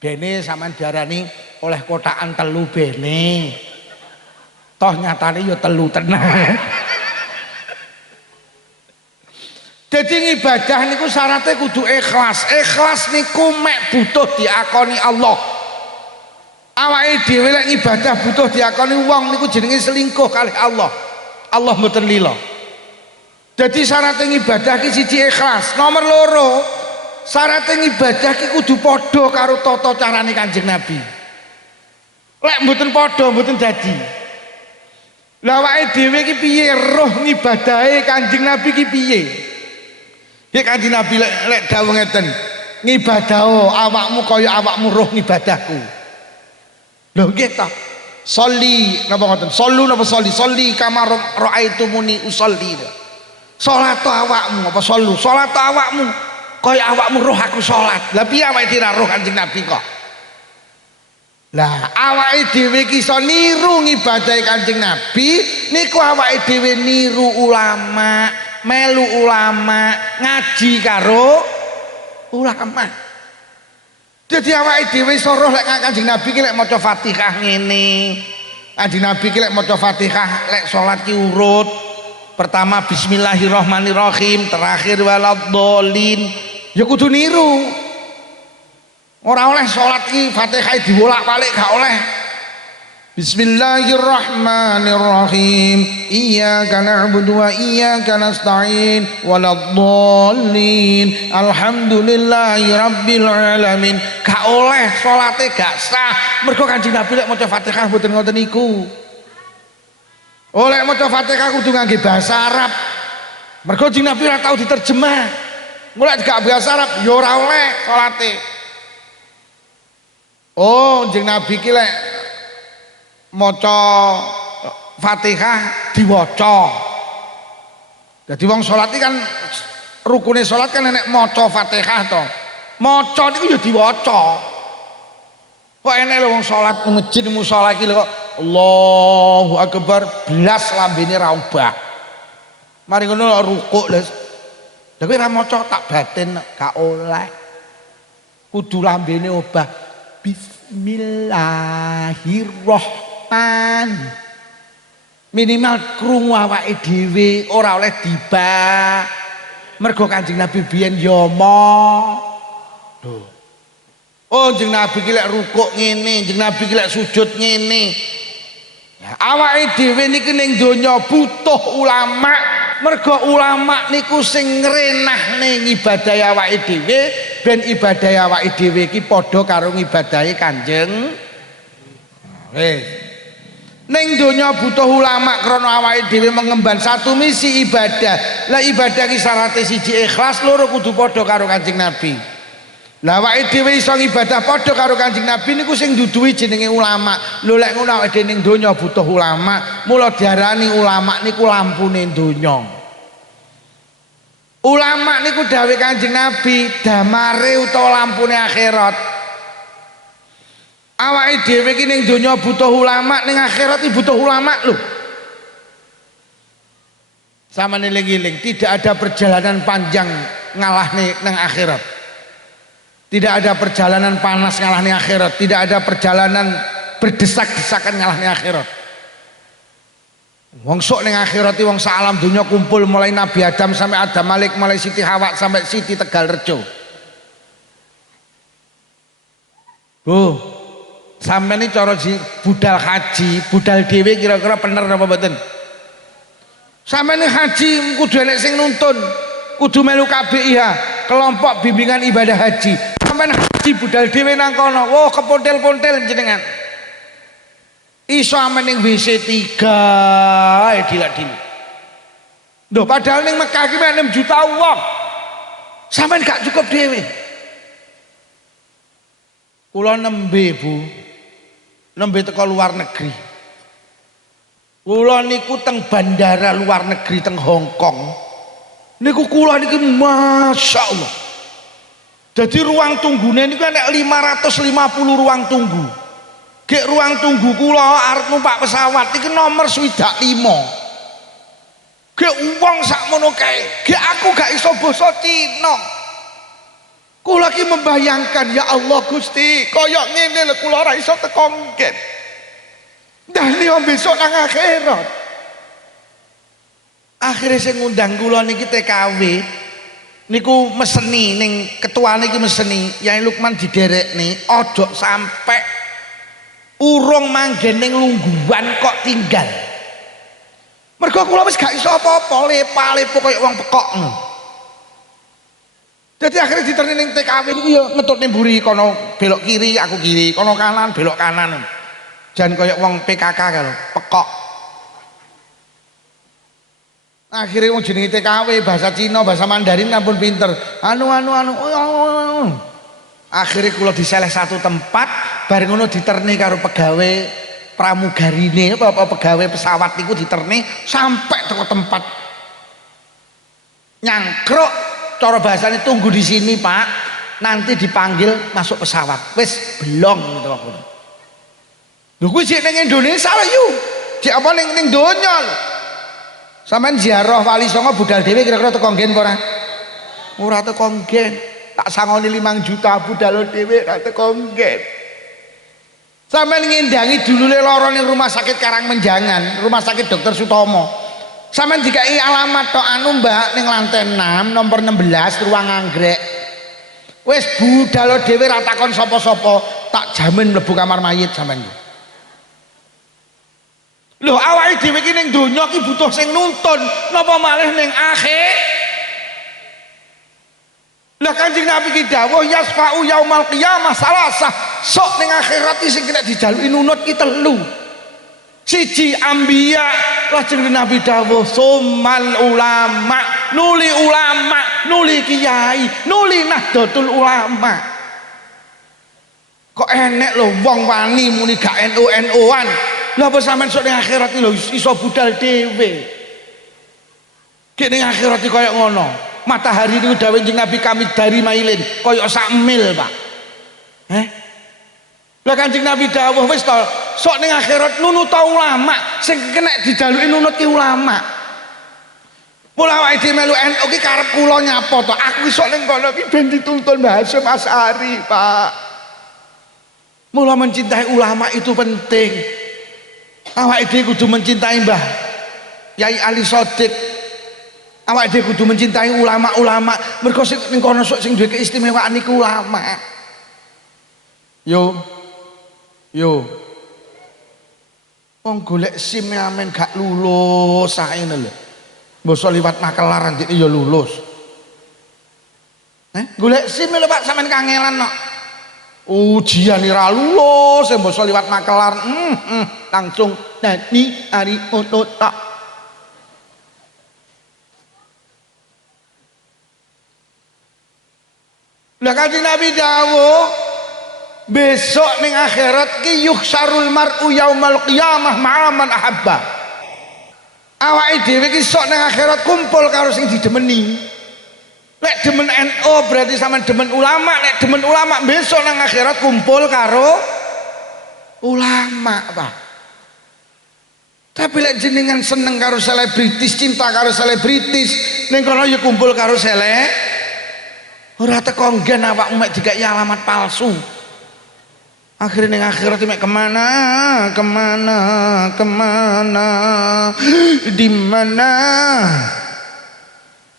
Bene sampean diarani oleh kotakan telu bene. Toh nyatane ya telu tenan. Jadi ibadah niku syaratnya kudu ikhlas. Ikhlas niku mek butuh diakoni Allah. Awake dhewe lek ibadah butuh diakoni wong niku jenenge selingkuh kali Allah. Allah mboten lila. Jadi syaratnya ibadah ki siji ikhlas. Nomor loro, syaratnya ibadah ki kudu padha karo tata carane Kanjeng Nabi. Lek mboten padha mboten dadi. Lah awake dhewe iki piye roh ngibadahe Kanjeng Nabi iki piye? Ki Kanjeng Nabi lek dawuh ngeten, ngibadaho awakmu kaya awakmu roh ngibadahku. Lho nggih ta. Sholli napa ngoten? Sallu napa sholli? Sholli kama raaitumuni usolli. Salat awakmu apa sallu? Salat awakmu kaya awakmu roh aku salat. Lah piye awake dhewe roh Kanjeng Nabi kok? Lah awake dhewe iki iso niru ngibadahi Kanjeng Nabi niku awake dhewe niru ulama, melu ulama, ngaji karo ulama. Jadi awake dhewe iso roh lek Kanjeng Nabi ki lek maca Fatihah ngene. Kanjeng Nabi ki lek maca Fatihah lek salat ki urut. Pertama bismillahirrahmanirrahim, terakhir waladhdallin. Ya kudu niru. Ora oleh salat ki Fatihah dibolak-balik gak oleh. Bismillahirrahmanirrahim. Iyyaka na'budu wa iyyaka nasta'in waladhdallin. Alhamdulillahi rabbil alamin. Gak oleh salate gak sah. Mergo Kanjeng Nabi lek maca Fatihah mboten ngoten niku. Oleh maca Fatihah kudu ngangge bahasa Arab. Mergo Kanjeng Nabi ora tau diterjemah. Mulai gak bahasa Arab ya ora oleh salate. Oh, Kanjeng Nabi ki lek maca Fatihah diwaca. Jadi wong salat iki kan rukune salat kan nek maca Fatihah to. Maca niku ya diwaca. Kok enek lho wong salat nang masjid musala iki lho kok Allahu Akbar blas lambene ra obah. Mari ngono rukuk lho. Lah kowe ra maca tak batin gak oleh. Kudu lambene obah. Bismillahirrahman. Minimal krungu awake dhewe ora oleh dibah. Mergo Kanjeng Nabi biyen ya Lho. Oh, Kanjeng Nabi ki lek rukuk ngene, Kanjeng Nabi ki lek sujud ngene. Ya, awake dhewe niki ning donya butuh ulama. Mergo ulama niku sing ngrenahne ngibadahi awake dhewe ben ibadahi awake dhewe iki padha karo ngibadahi Kanjeng. Wis. Ning donya butuh ulama krana awake dhewe mengemban satu misi ibadah. Lah ibadah ki syaratnya siji ikhlas, loro kudu padha karo Kanjeng Nabi. Lah awake dhewe iso ibadah padha karo Kanjeng Nabi niku sing duduhi jenenge ulama. Lho lek ngono awake dhewe ning donya butuh ulama, mula diarani ulama niku lampune donya. Ulama niku dawuh Kanjeng Nabi damare utawa lampune akhirat. Awake dhewe iki ning donya butuh ulama, ning akhirat iki butuh ulama lho. Sama eling-eling, tidak ada perjalanan panjang ngalahne nang akhirat. Tidak ada perjalanan panas ngalahne akhirat, tidak ada perjalanan berdesak-desakan ngalahne akhirat. Wong sok ning akhirat iki wong sak alam dunya kumpul mulai Nabi Adam sampai Adam Malik, mulai Siti Hawa sampai Siti Tegalrejo. Bu, sampeyan iki cara budal haji, budal dhewe kira-kira bener apa mboten? Sampeyan haji kudu enek sing nuntun, kudu melu KBIH, kelompok bimbingan ibadah haji. Sampeyan haji budal dhewe nang kono, wah kepontel-pontel jenengan. Iso amen ning WC 3 dilak-dilik. Lho padahal ning Mekah ki 6 juta wong. Sampeyan gak cukup dhewe. Kula nembe, Bu. Nembe teko luar negeri. Kula niku teng bandara luar negeri teng Hong Kong. Niku kula niki masyaallah. Jadi ruang tunggune niku nek 550 ruang tunggu. Gek ruang tunggu kula arep numpak pesawat iki nomor 25. Gek wong sakmono kae, gek aku gak iso basa Cina. Kula ki membayangkan ya Allah Gusti, kaya ngene lho kula ora iso teko ngen. Ndane besok nang akhirat. Akhire sing ngundang kula niki TKW niku meseni ning ketuane iki meseni, Yai Lukman diderekne ojo sampai urung manggen ning lungguhan kok tinggal. Mergo kula wis gak iso apa-apa, lepa-lepo kaya wong pekok ngono. Dadi akhirnya diterni ning TKW niku ya ngetutne mburi kono belok kiri, aku kiri, kono kanan belok kanan. Jan koyok wong PKK kalau pekok. Akhirnya wong jenenge TKW bahasa Cina, bahasa Mandarin ampun pinter. Akhirnya kula diseleh satu tempat, bareng ngono diterni karo pegawai pramugarine apa pegawai pesawat niku diterni sampai teko tempat. Nyangkruk cara bahasane tunggu di sini, Pak. Nanti dipanggil masuk pesawat. Wis belong gitu aku. Lho kuwi sik ning Indonesia lho yu. Sik apa ning donya lho. Sampeyan ziarah Wali Songo budal dhewe kira-kira teko nggen apa ora? Ora teko nggen. Tak sangoni 5 juta budal dhewe ora teko nggen. Sampeyan ngendangi dulure lara ning rumah sakit Karangmenjangan, rumah sakit Dr. Sutomo. Sampeyan dikai alamat tok anu Mbak ning lantai 6 nomor 16 ruang anggrek. Wis budal dhewe ra takon sapa-sapa, tak jamin mlebu kamar mayit sampeyan. Loh awake dhewe iki ning donya iki butuh sing nuntun, napa malih ning akhir? Lah Kanjeng Nabi ki dawuh yasfa'u yaumal qiyamah salasah. Sok ning akhirat iki sing kena dijaluki nunut ki 3. Siji ambiya, lajeng Nabi dawuh summal ulama, nuli kiai, nuli nahdlatul ulama. Kok enek lho wong wani muni gak NU-NU-an. Lah apa sampean sok ning akhirat iki lho iso budal dhewe. Ki ning akhirat iki koyo ngono. Matahari niku dawuh Kanjeng Nabi kami dari mailin koyo sak mil, Pak. Lah Kanjeng Nabi dawuh wis to sok ning akhirat nunut ulama sing kena dijaluki nunut ki ulama. Mula awake dhewe melu NU ki karep kula nyapa to. Aku sok ning kono ki ben dituntun Mbah Hasyim Asy'ari, Pak. Mula mencintai ulama itu penting. Awake dhewe kudu mencintai Mbah Yai Ali Shodiq. Awake dhewe kudu mencintai ulama-ulama. Mergo sing ning kono sok sing duwe keistimewaan niku ulama. Yo. Wong golek SIM amen gak lulus saene lho. Mbok liwat makelar ndekne ya lulus. Golek SIM lho Pak sampean kangelan kok. Ujian ora lulus, mbok liwat makelar langsung dadi ari otot tak. Lah Kanjeng Nabi dawuh besok ning akhirat ki yuhsarul mar'u yaumal qiyamah ma'aman ahabba. Awake dhewe ki sok ning akhirat kumpul karo sing didemeni. Nek demen NU berarti sampean demen ulama, nek demen ulama besok nang akhirat kumpul karo ulama, Pak. Tapi lek jenengan seneng karo selebritis, cinta karo selebritis, ning kono ya kumpul karo ora teko nggen awakmu mek dikai alamat palsu. Akhirnya ning akhirat mek kemana di mana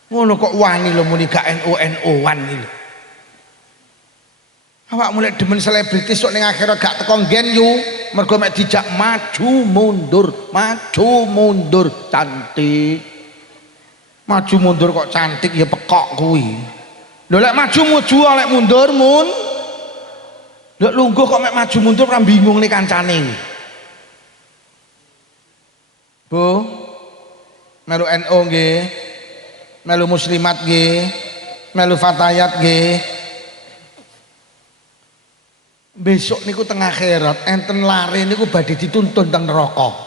ngono kok wani lho muni gak NU-NU-an iki lho. Awak mulai demen selebritis sok ning akhirat gak teko nggen yu mergo mek dijak maju mundur cantik. Maju mundur kok cantik ya pekok kuwi. Lho lek maju lek mundur lek lungguh kok mek maju mundur kan bingung nih kancane. Bu, melu NU nggih, melu muslimat nggih, melu fatayat nggih. Besok niku tengah akhirat enten lare niku badhe dituntun teng neraka.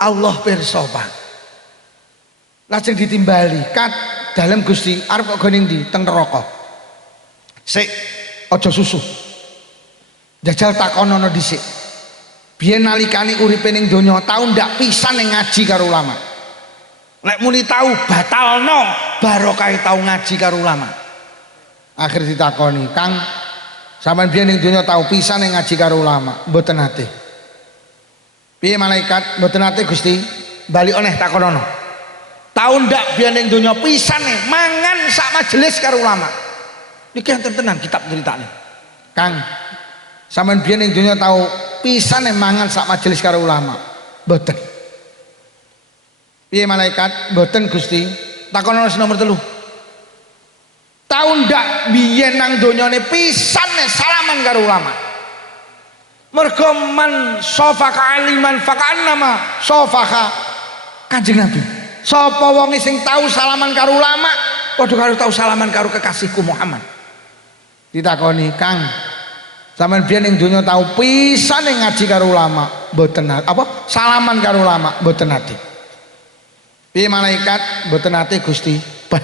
Allah pirsa, Pak. Lajeng ditimbali, kat dalem Gusti arep kok gone ndi teng neraka. Sik aja susu. Jajal takonono dhisik. Biyen nalikane uripe ning donya tau ndak pisan ning ngaji karo ulama. Lek muni tau batalno barokah tau ngaji karo ulama. Akhir ditakoni, "Kang, sampean biyen ning donya tau pisan ning ngaji karo ulama?" Mboten nate. Piye malaikat? Mboten nate Gusti. Bali oleh takonono. Tau ndak biyen ning donya pisan mangan sak majelis karo ulama. Niki enten tenan kitab ceritane. Kang, sampean biyen ning donya tau pisan mangan sak majelis karo ulama? Mboten. Piye malaikat? Mboten Gusti. Takonono nomor 3. Tau ndak biyen nang donyane pisan salaman karo ulama? Mergo man sofaka aliman fakannama sofaka Kanjeng Nabi. Sapa wong sing tahu salaman karo ulama padha karo tahu salaman karo kekasihku Muhammad. Ditakoni, "Kang, sampean biyen ning donya tahu pisan ning ngaji karo ulama, mboten apa salaman karo ulama mboten nate." Piye malaikat mboten nate Gusti? Bah.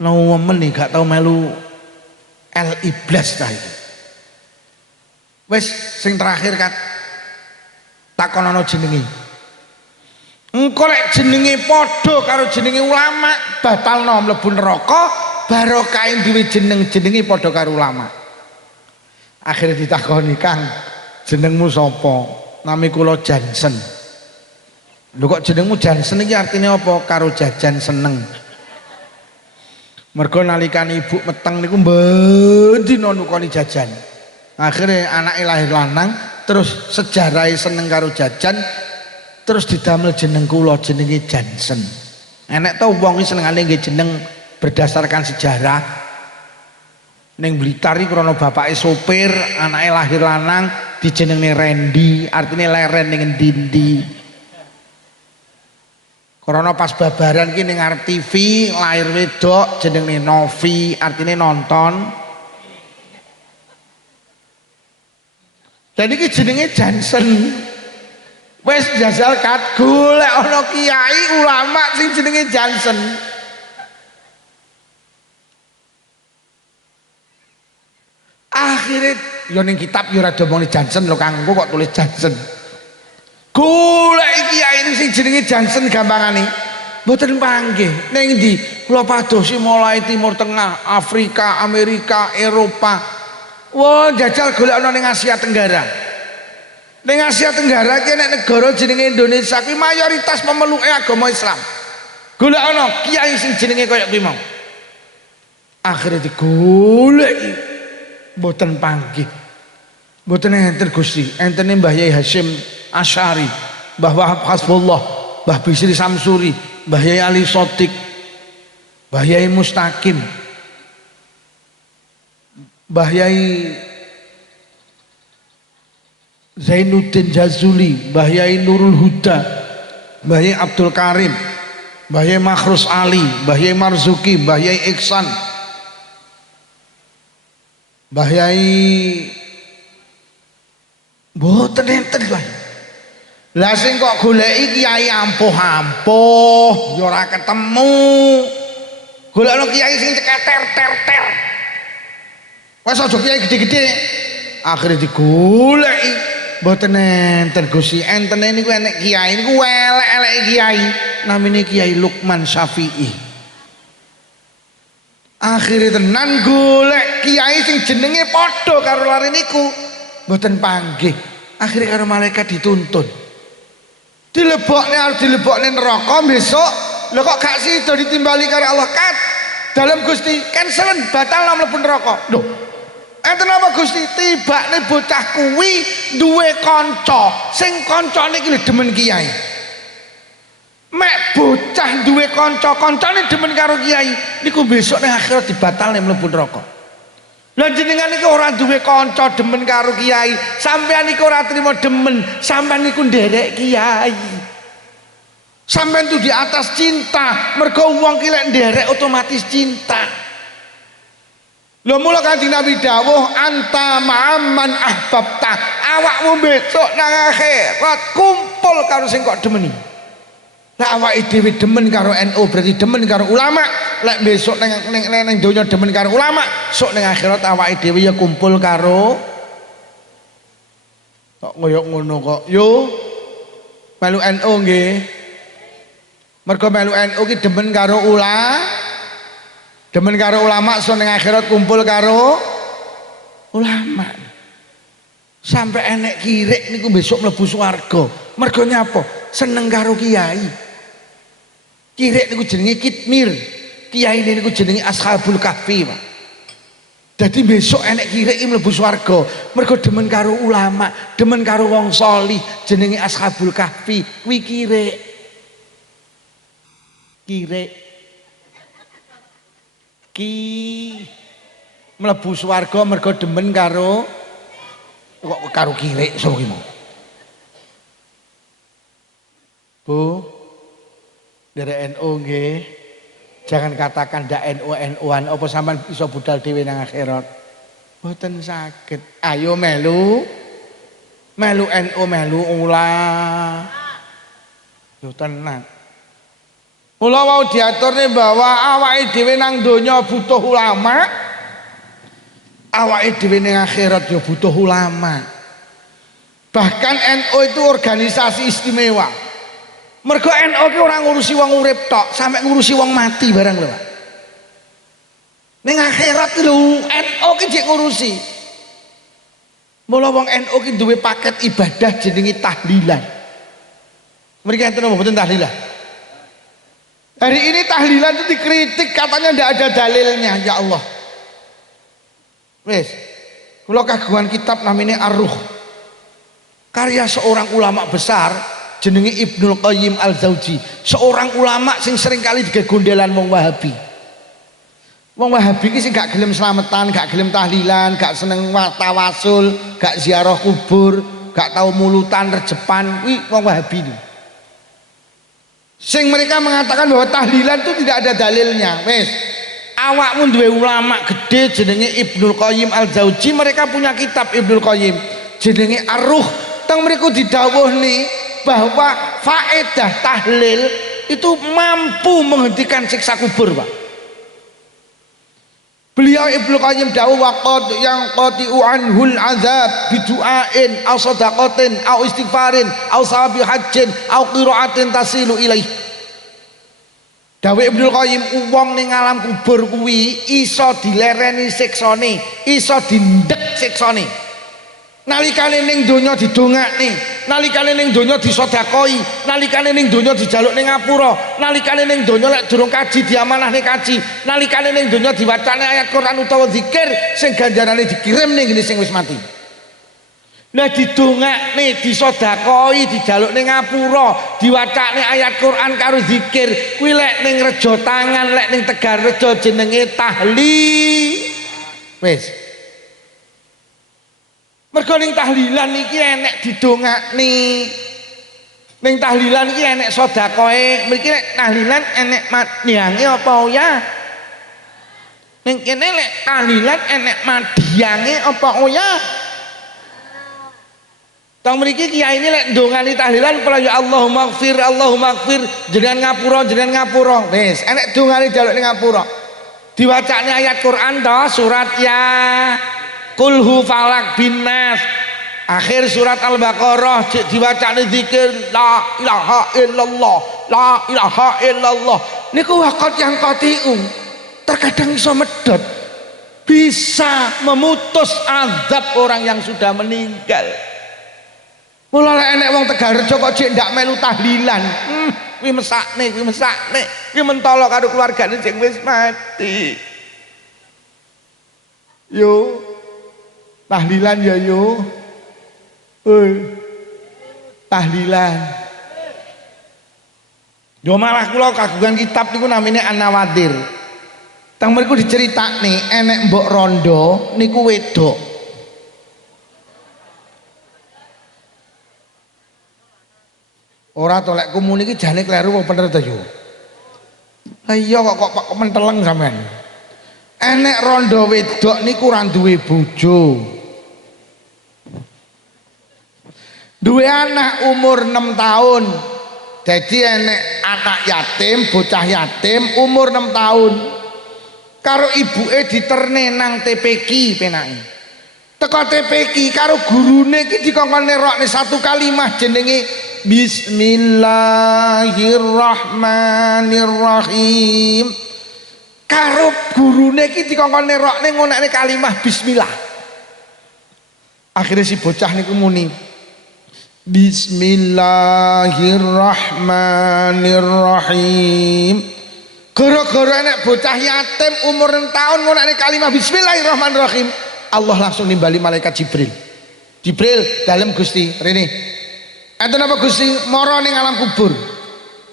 Nemen nih gak tau melu el iblis ta itu. Wis sing terakhir kan takonono jenenge. Engko lek jenenge padha karo jenenge ulama batalno mlebu neraka barokah duwe jenenge padha karo ulama. Akhirnya ditakoni, "Kang, jenengmu sapa?" "Nami kula Jansen." "Lho kok jenengmu Jansen iki artine apa?" "Karo jajan seneng." Mergo nalikane ibu meteng niku mbendina nukoni jajan. Akhirnya anake lahir lanang terus sejarahé seneng karo jajan. Terus didamel jeneng kula jenenge Jansen. Enek to wong iki senengane nggih jeneng berdasarkan sejarah. Ning Blitar iki krana bapake sopir, anake lahir lanang dijenengne Randy, artine leren ning endi-endi. Krana pas babaran iki ning arep TV lahir wedok jenenge Novi, artine nonton. Jadi iki jenenge Jansen. Wes jajal kat golek ana kiai ulama sing jenenge Jansen. Akhirnya ya ning kitab ya ora domongne Jansen lho Kang, kok tulis Jansen. Golek kiai sing jenenge Jansen gampangane. Mboten panggih. Ning ndi? Kula padosi mulai Timur Tengah, Afrika, Amerika, Eropa. Wah, jajal golek ana ning Asia Tenggara. Ning Asia Tenggara ki nek negara jenenge Indonesia kuwi mayoritas pemeluke agama Islam. Golek ana kiai sing jenenge kaya kuwi mau. Akhire digoleki mboten panggih. Mboten enten Gusti, entene Mbah Yai Hasyim Asy'ari, Mbah Wahab Hasbullah, Mbah Bisri Samsuri, Mbah Yai Ali Sotik, Mbah Yai Mustaqim, Mbah Yai Zainuddin Jazuli, Mbah Yai Nurul Huda, Mbah Yai Abdul Karim, Mbah Yai Makhrus Ali, Mbah Yai Marzuki, Mbah Yai Iksan, Mbah Yai mboten enten wae. Lah sing kok goleki kiai ampuh-ampuh ya ora ketemu. Golekno kiai sing ceketer-ter-ter. Wes aja kiai gede-gede. Akhire digoleki mboten enten Gusti. Entene niku enek kiai niku elek-elek kiai namine Kiai Lukman Syafi'i. Akhire tenan golek kiai sing jenenge padha karo lare niku mboten panggih. Akhire karo malaikat dituntun. Dilebokne arep dilebokne neraka besok. Lho kok gak sida ditimbali karo Allah kat. Dalam Gusti cancelen batal mlebu neraka. Lho enten apa Gusti? Tibane bocah kuwi duwe kanca, sing kancane iki demen kiai. Mek bocah duwe kanca, kancane demen karo kiai, niku besok ning akhirat dibatalne mlebu neraka. Lah jenengan iki ora duwe kanca demen karo kiai, sampean iki ora trimo demen, sampean niku nderek kiai. Sampean tuh di atas cinta, mergo wong ki lek nderek otomatis cinta. Lho mula Kanjeng Nabi dawuh anta ma'amman ahbabta, awakmu besok nang akhirat kumpul karo sing kok demeni. Lah awake dhewe demen karo NU berarti demen karo ulama. Lek besok neng donya demen karo ulama, sok neng akhirat awake dhewe ya kumpul karo kok koyo ngono kok. Yo melu NU nggih. Mergo melu NU ki demen karo demen karo ulama, sok neng akhirat kumpul karo ulama. Sampai enek kirik niku besok mlebu swarga. Mergo nyapa? Seneng karo kiai. Kirik niku jenenge kitmir. Kiai niku jenenge Ashabul Kahfi, Pak. Dadi besok enek kirik iki mlebu swarga, mergo demen karo ulama, demen karo wong salih, jenenge Ashabul Kahfi. Kuwi kirik. Kirik. Ki mlebu swarga mergo demen karo Kok karo kirik sapa ki mau? Bu, dari NU nggih. Jangan katakan ndak NU-NU-an apa sampean iso budal dhewe nang akhirat. Mboten saged. Ayo melu. Melu NU melu ulah. Yo tenan. Mula mau diaturne bahwa awake dhewe nang donya butuh ulama. Awake dhewe ning akhirat yo butuh ulama. Bahkan NU itu organisasi istimewa. Mergo NU ki ora ngurusi wong urip tok, sampe ngurusi wong mati barang lho, Pak. Ning akhirat lho, NU ki jek ngurusi. Mula wong NU ki duwe paket ibadah jenenge tahlilan. Mriki enten apa mboten tahlilan? Hari ini tahlilan itu dikritik katanya ndak ada dalilnya, ya Allah. Wes, kula kagungan kitab namanya Ar-Ruh. Karya seorang ulama besar jenenge Ibnul Qayyim Al-Jauzi, seorang ulama sing sering kali digegondelan wong Wahabi. Wong Wahabi iki sing gak gelem slametan, gak gelem tahlilan, gak seneng tawasul, gak ziarah kubur, gak tau mulutan rejepan, kuwi wong Wahabi ini. Sing mereka mengatakan bahwa tahlilan itu tidak ada dalilnya. Wes, awakmu duwe ulama gede jenenge Ibnul Qayyim Al-Jauzi, mereka punya kitab Ibnul Qayyim jenenge Ar-Ruh. Teng mriku didhawuhni bahwa faedah tahlil itu mampu menghentikan siksa kubur, Pak. Beliau Ibnu Qayyim dawuh waqad yang qati'u anhul azab bidu'ain aw sadaqatin aw istighfarin aw sabi hajjin aw qiraatin tasilu ilaih. Dawuh Ibnu Qayyim wong ning alam kubur kuwi iso dilereni siksane, iso dindek siksane. Nalikane ning donya didongakne, nalikane ning donya disedakoi, nalikane ning donya dijaluk ning ngapura, nalikane ning donya lek durung kaji diamanahne kaji, nalikane ning donya diwacane ayat Quran utawa zikir sing ganjarane dikirim ning ngene sing wis mati. Lah didongakne, disedakoi, dijaluk ning ngapura, diwacane ayat Quran karo zikir, kuwi lek ning reja tangan, lek ning Tegarrejo jenenge tahlil. Wis. Mergo ning tahlilan iki enek didongakne. Ning tahlilan iki enek sedekahe. Mriki nek tahlilan enek madyange apa ya? Ning kene lek tahlilan enek madyange apa ya? Tang mriki kiai ini lek ndongani tahlilan kala ya Allahumma ighfir, jenengan ngapura. Wis, enek dongane jaluk ning ngapura. Diwacane ayat Quran to surat ya Kulhu falak binas akhir surat Al-Baqarah diwacane zikir la ilaha illallah niku waqat yang qati'u terkadang iso medhot bisa memutus azab orang yang sudah meninggal. Mula lek enek wong Tegarrejo kok jek ndak melu tahlilan kuwi mesakne kuwi mentolo karo keluargane sing wis mati. Yo tahlilan ya yo. Tahlilan. Yo malah kula kagungan kitab niku namine An-Nawadir. Teng mriku diceritakne enek mbok rondo niku wedok. Ora to lek kumun iki jane kleru apa bener to yo. Lah iya kok menteleng sampean. Enek rondo wedok niku ora duwe bojo. Duwe anak umur 6 tahun. Jadi enek anak yatim, bocah yatim umur 6 tahun. Karo ibuke diterne nang TPQ penake. Teko TPQ karo gurune iki dikongkon nerokne satu kalimah jenenge Bismillahirrahmanirrahim. Karo gurune iki dikongkon nerokne ngonekne kalimah bismillah. Akhirnya si bocah niku muni Bismillahirrahmanirrahim. Gara-gara enek bocah yatim umur 6 tahun ngonekne kalimah bismillahirrahmanirrahim, Allah langsung nimbali malaikat Jibril. Jibril dalem Gusti rene. Enten apa Gusti? Mara ning alam kubur.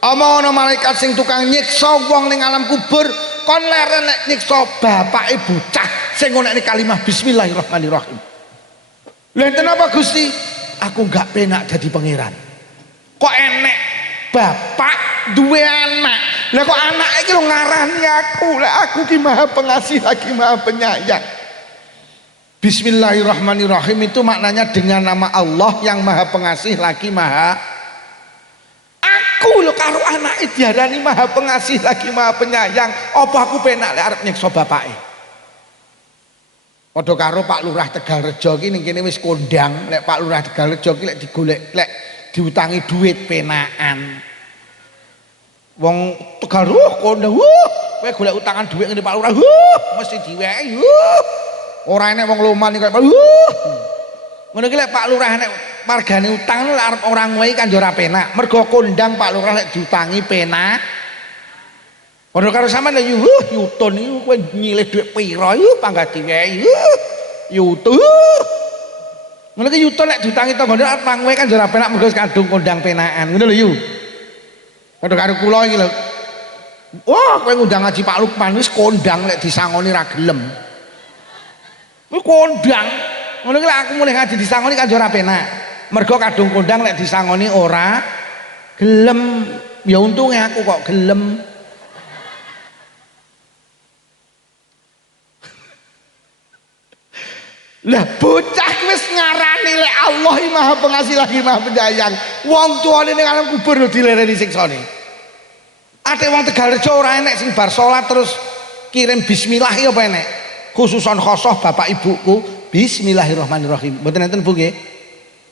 Ama ana malaikat sing tukang nyiksa wong ning alam kubur, kon leren nek nyiksa bapake bocah sing ngonekne kalimah bismillahirrahmanirrahim. Lha kenapa Gusti? Aku gak penak jadi pangeran. Kok enek bapak duwe anak. Lah kok anak iki lho ngarani aku. Lah aku ki Maha Pengasih lagi Maha Penyayang. Bismillahirrahmanirrahim itu maknanya dengan nama Allah yang Maha Pengasih lagi Maha. Aku lho karo anak diarani Maha Pengasih lagi Maha Penyayang. Apa aku penak lek arep nyiksa bapake? Padha karo Pak Lurah Tegalrejo ki ning kene wis kondang, lek Pak Lurah Tegalrejo ki lek digolek lek diutangi duit penakan. Wong Tegal kondang, kowe golek utangan duit ngene Pak Lurah, mesti diwehi. Ora enek wong loman iki kaya ngono ki lek Pak Lurah nek margane utang lek arep orang wae kan yo ora penak. Mergo kondang Pak Lurah lek diutangi penak. Padha karo sampean lek yutun iki kowe nyilih dhuwit pira pangkat diwehi. Yutun. Ngono ki yutun lek diutangi tanggane arep orang wae kan yo ora penak mergo kadung kondang penakan. Ngono lho yu. Padha karo kula iki lho. Wah, kowe ngundang ngaji Pak Lukman wis kondang lek disangoni ra gelem. Kuwi kondang. Ngono ki lek aku mulih ngaji disangoni kan ora penak. Mergo kadung kondang lek disangoni ora gelem. Ya untunge aku kok gelem. Lah bocah wis ngarani lek Allah Maha Pengasih lagi Maha Penyayang. Wong tuane ning alam kubur lho dilereni siksane. Ate wong Tegalrejo ora enek sing bar salat terus kirim bismillah ya apa enek? Khususon khosoh bapak ibuku bismillahirrahmanirrahim. Mboten enten Bu nggih.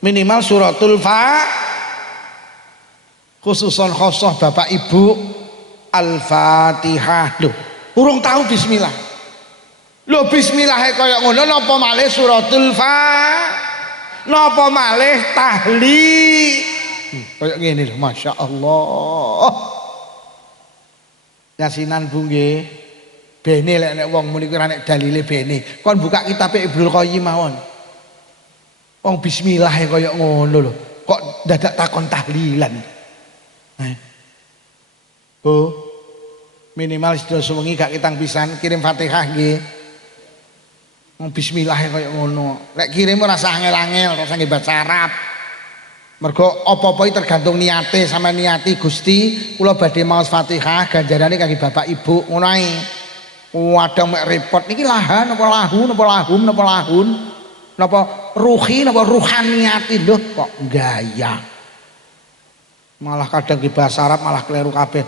Minimal suratul khususon khosoh bapak ibu Al-Fatihah. Lho, urung tahu bismillah. Lho bismillah kaya ngono napa malih suratul napa malih tahlil. Kaya ngene lho, masyaallah. Yasinan Bu nggih. Bene lek nek wong muni ora nek dalile bene. Kon buka kitab Ibnul Qayyim mawon. Wong bismillah kaya ngono lho. Kok dadak takon tahlilan. Bu, minimal sedasa wengi gak kitang pisan kirim Fatihah nggih. Wong bismillah kaya ngono. Lek kirim ora usah angel-angel, ora usah baca Arab. Mergo apa-apa tergantung niate, sama niati Gusti, kula badhe maos Fatihah ganjarane kangge bapak ibu ngono ae. Wadah mek repot niki lahan apa lahun apa lahum napa lahun napa ruhi napa ruhaniyati lho kok gaya. Malah kadang di bahasa Arab malah keliru kabeh.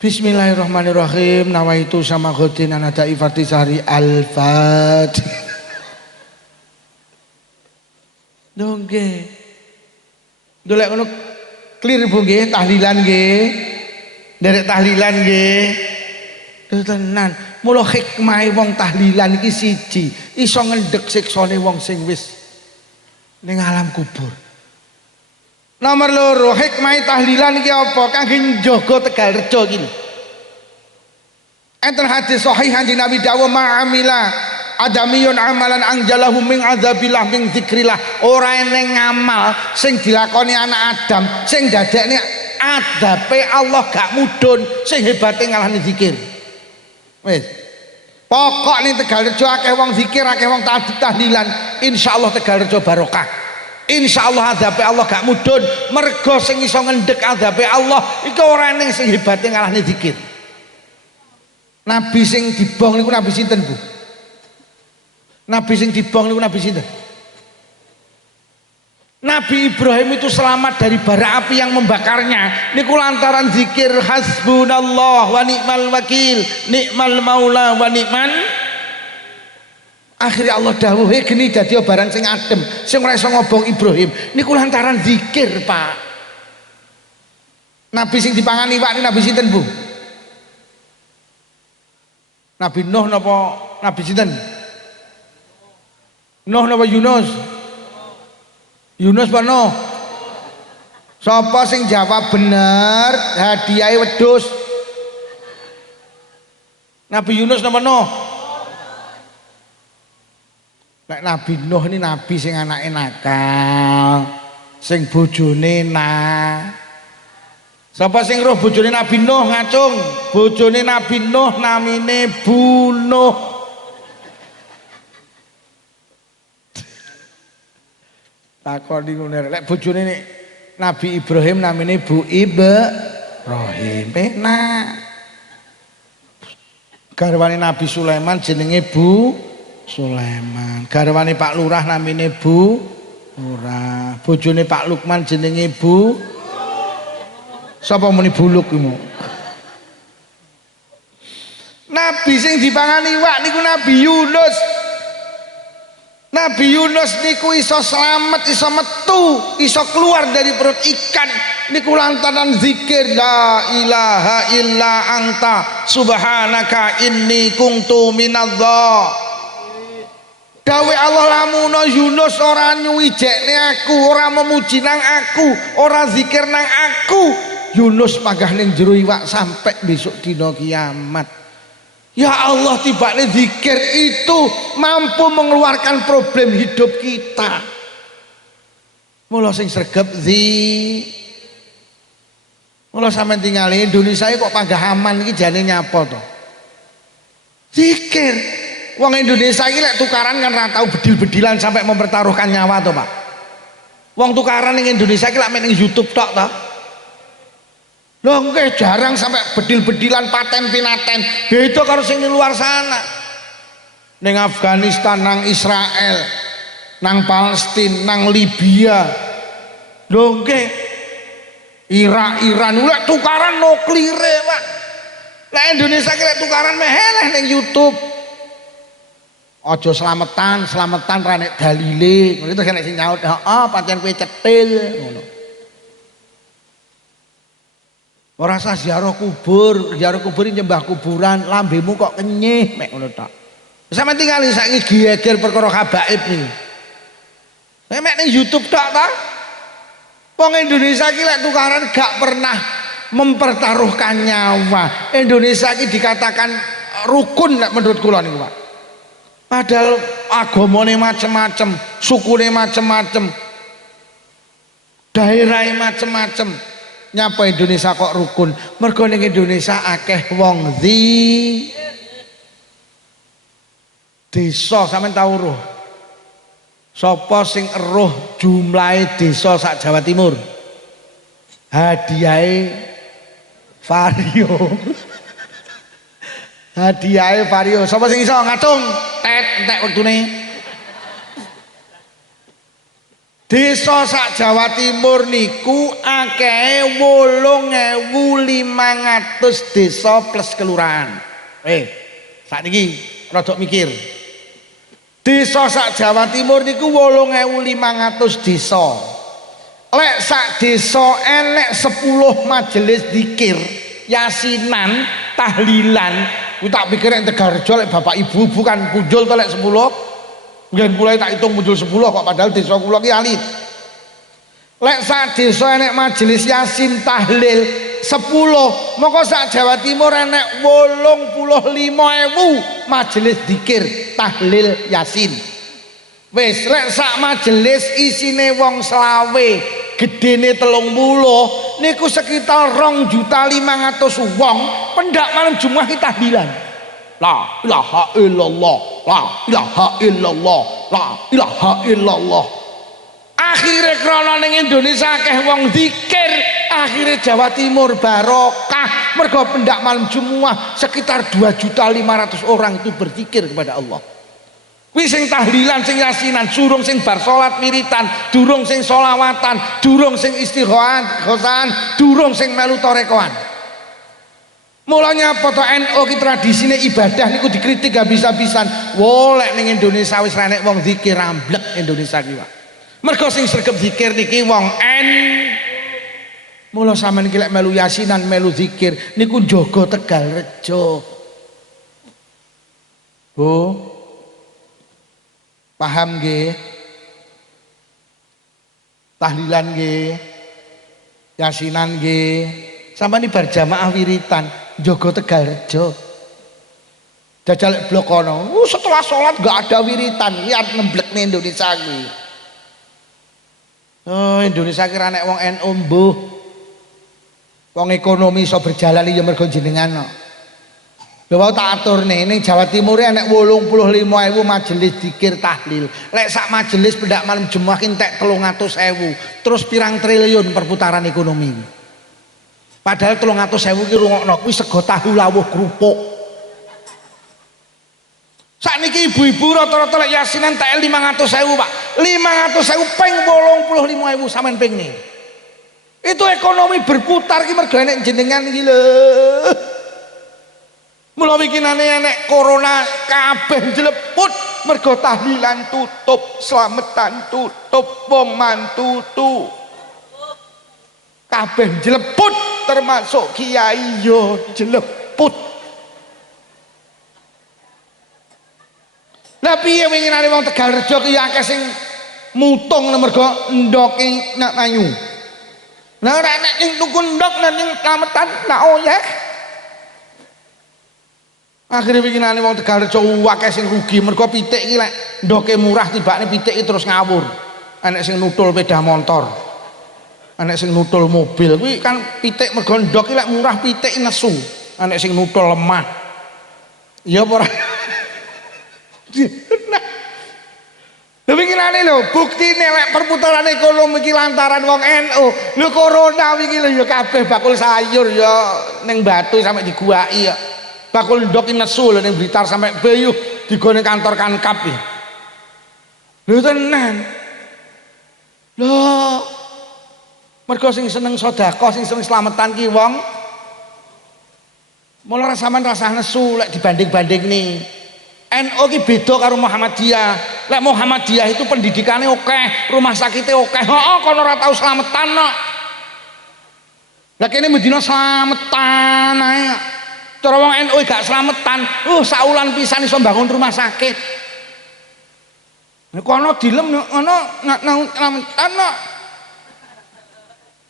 Bismillahirrahmanirrahim. Nawaitu sama ghodin anada ifati sehari al-fatihah. Dongge. Dolek ngono clear Bu nggih, tahlilan nggih. Derek tahlilan nggih. Tenan, mula hikmahe wong tahlilan iki siji, iso ngendhek siksane wong sing wis ning alam kubur. Nomor loro, hikmahe tahlilan iki apa? Kangge njaga Tegalrejo iki. Enten hadis sahih kanjeng Nabi dawuh ma'amila adamiyun amalan anjalahu min adzabillah min dzikrillah. Ora eneng ngamal sing dilakoni anak Adam sing dadekne adabe Allah gak mudhun sing hebate ngalahne zikir. Wis. Pokok ning Tegalrejo akeh wong zikir, akeh wong tahlilan, insyaallah Tegalrejo barokah. Insyaallah adzabe Allah gak mudhun, mergo sing iso ngendhek adzabe Allah iku ora ening sing hebate ngalahne zikir. Nabi sing dibong niku nabi sinten, Bu? Nabi sing dibong niku nabi sinten? Nabi Ibrahim itu selamat dari bara api yang membakarnya niku lantaran zikir hasbunallah wa ni'mal wakil ni'mal maula wa ni'man. Akhirnya Allah dawuh geni dadi barang sing adem sing ora iso ngobong Ibrahim niku lantaran zikir Pak. Nabi sing dipangan iwak ini nabi sinten Bu? Nabi Nuh napa nabi sinten? Nuh napa Yunus? Yunus Nuh. Sapa sing jawab bener hadiahe wedhus? Nabi Yunus napa Nuh? Nek Nabi Nuh ini nabi sing anake nakal, sing bojone Sapa sing roh bojone Nabi Nuh ngacung? Bojone Nabi Nuh namine Bu Nuh. Takoni ngono lek bojone nek Nabi Ibrahim namine Bu Ibrahim. Enak. Garwane Nabi Sulaiman jenenge Bu Sulaiman. Garwane Pak Lurah namine Bu Lurah. Bojone Pak Lukman jenenge Bu. Sapa muni buluk iku? Nabi sing dipangan iwak niku Nabi Yunus. Nabi Yunus niku iso selamat, iso metu, iso keluar dari perut ikan niku lantaran zikir la ilaha illa anta subhanaka inni kuntu minadh. Dawe Allah lamuno Yunus ora nyuwijekne aku, ora memuji nang aku, ora zikir nang aku. Yunus panggah ning jero iwak sampai besok dina kiamat. Ya Allah, tibane zikir itu mampu mengeluarkan problem hidup kita. Mula sing sregep mula sampean tingali Indonesia kok panggah aman iki jane nyapa to? Zikir. Wong Indonesia iki lek tukaran kan ora tau bedil-bedilan sampai mempertaruhkan nyawa to, Pak. Wong tukaran ning Indonesia iki lak ning YouTube tok to. Loh nggih jarang sampai bedil-bedilan paten pinaten. Beda karo sing luar sana. Ning Afghanistan, nang Israel, nang Palestina, nang Libya. Loh nggih Iran lek tukaran nuklir, Pak. Lek Indonesia ki lek tukaran meheleh ning YouTube. Aja slametan ra nek dalile. Ngono itu nek sing nyaut, "Heeh, pancen kowe cetil." Ngono. Ora usah ziarah kubur nyembah kuburan, lambemu kok kenyih mek ngono tok. Sampe tingali saiki geger perkara habaib iki. Mek ning YouTube tok ta? Wong Indonesia iki lek tukaran gak pernah mempertaruhkan nyawa. Indonesia iki dikatakan rukun lek menurut kula niku, Pak. Padahal agamane macem-macem, sukune macem-macem, daerahé macem-macem. Nyapa Indonesia kok rukun? Mergo ning Indonesia akeh wong desa. Sampeyan tau roh sapa sing eruh jumlahe desa sak Jawa Timur? Hadiahe Vario. Hadiahe Vario. Sapa sing iso ngatung? Entek wektune. Desa sak Jawa Timur niku akehe 8.500 desa plus kelurahan. Sakniki rada mikir. Desa sak Jawa Timur niku 8.500 desa. Lek sak desa enek 10 majelis zikir, yasinan, tahlilan. Ku tak pikir nek Tegarjo lek bapak ibu bukan punjul to lek 10. Mungkin kula tak hitung muncul 10 kok padahal desa kula ki alit. Lek sak desa enek majelis yasin tahlil 10, maka sak Jawa Timur enek 85.000 majelis zikir tahlil yasin. Wis lek sak majelis isine wong selawe, gedene 30 niku sekitar 2.500.000 wong pendak malam Jumat tahlilan. La ilaha illallah, la ilaha illallah, la ilaha illallah. Akhirnya krana ning Indonesia akeh wong zikir, akhirnya Jawa Timur barokah. Mergo pendak malam Jumat sekitar 2.500.000 orang itu berzikir kepada Allah. Kuwi sing tahlilan, sing yasinan, durung sing bar salat wiritan, durung sing sholawatan, durung sing istighosan, durung sing melu tarekoan. Mulanya foto NU ki tradisine ibadah niku dikritik habis-habisan. Wolek ning Indonesia wis ra nek wong zikir ramblek Indonesia ki, Pak. Mergo sing sregep zikir niki wong mula sampean ki lek melu yasinan, melu zikir niku njaga Tegalrejo. Bu. Paham nggih? Tahlilan nggih. Yasinan nggih. Sampeyan bar jamaah wiritan Jogo Tegalrejo. Jajal blok kono. Setelah sholat gak ada wiritan. Lihat nemblekne Indonesia iki. Oh, Indonesia kira nek wong NU mbuh. Wong ekonomi iso berjalan ya mergo jenengan. Lha wau tak aturne ning Jawa Timur enek 85.000 majelis dzikir tahlil. Lek sak majelis pendak malam Jumat entek 300.000. Terus pirang triliun perputaran ekonomi. Padahal 300.000 ki rungokno kuwi sego tahu lawuh kerupuk. Sakniki ibu-ibu rata-rata lek yasinan tak 500.000, Pak. 500.000 ping 85.000 sampean ping nih. Itu ekonomi berputar ki mergo enek jenengan iki lho. Mula wikinane enek corona kabeh jeleput mergo tahlilan tutup, slametan tutup, wong mantu kabeh jeleput termasuk kiai yo jeleput. Lah piye winginane wong Tegalrejo ki akeh sing mutung mergo ndoke nak mayu. Lah ora nek ning tuku ndok ning slametan nak oyeh. Akhirnya bikinane wong Tegalrejo akeh sing rugi mergo pitik iki lek ndoke murah tibane pitik iki terus ngawur. Enek sing nutul sepeda motor. Enek sing nutul mobil. Kuwi kan pitik mergo ndok iki lek murah pitik nesu. Enek sing nutul lemah. Ya apa ora? Nah. Lha bikinane lho, buktine lek perputaran ekonomi iki lantaran wong NU. Lho corona iki lho ya kabeh bakul sayur ya ning Batu sampe diguwaki ya. Bakul ndok nesu lho ning Blitar sampai bayuh digone kantor Kankap iki. Lho tenan. Lho. Mergo sing seneng sedekah, sing seneng slametan ki wong mula sampean rasah nesu lek dibanding-banding nih. NU ki beda karo Muhammadiyah. Lek Muhammadiyah itu pendidikannya oke, rumah sakitnya oke. Heeh, kono ora tau slametan kok. Lah kene medina slametan ae. Cara wong NU gak slametan, saulan pisan iso bangun rumah sakit. Nek kono dilem ngono slametan kok.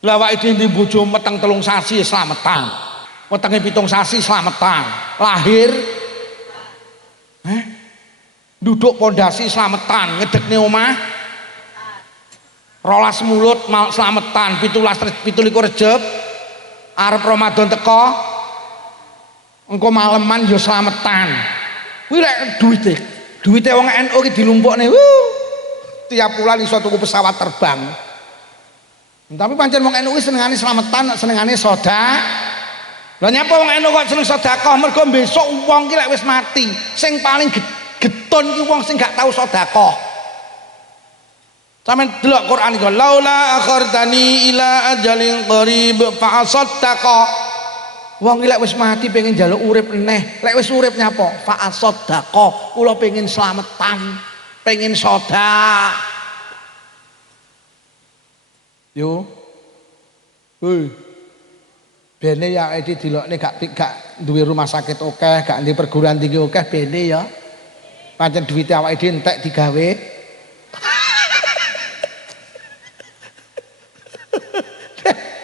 Lah awake dhewe bojo meteng 3 sasi slametan. Wetenge 7 sasi slametan. Lahir duduk pondasi slametan, ngedekne omah 12 mulut slametan, 17 Rejab arep Ramadan teko engko maleman yo slametan. Kuwi lek duwite wong NU ki dilumpukne tiap bulan iso tuku pesawat terbang. Tapi pancen wong NU senengane slametan, senengane sedekah. Lah nyapa wong NU kok seneng sedekah mergo besok wong ki lek wis mati, sing paling getun ki wong sing gak tau sedekah. Sampeyan delok Quran iki, laula akhartani ila ajalin qarib fa asaddaqa. Wong lek wis mati pengen njaluk urip neh, lek wis urip nyapa? Fa asaddaqa. Kula pengen slametan, pengen sedekah. Yo. Hei. Bene ya iki dilokne gak duwe rumah sakit akeh, gak duwe perguruan tinggi akeh bene ya. Pancen duwite awake dhewe entek digawe.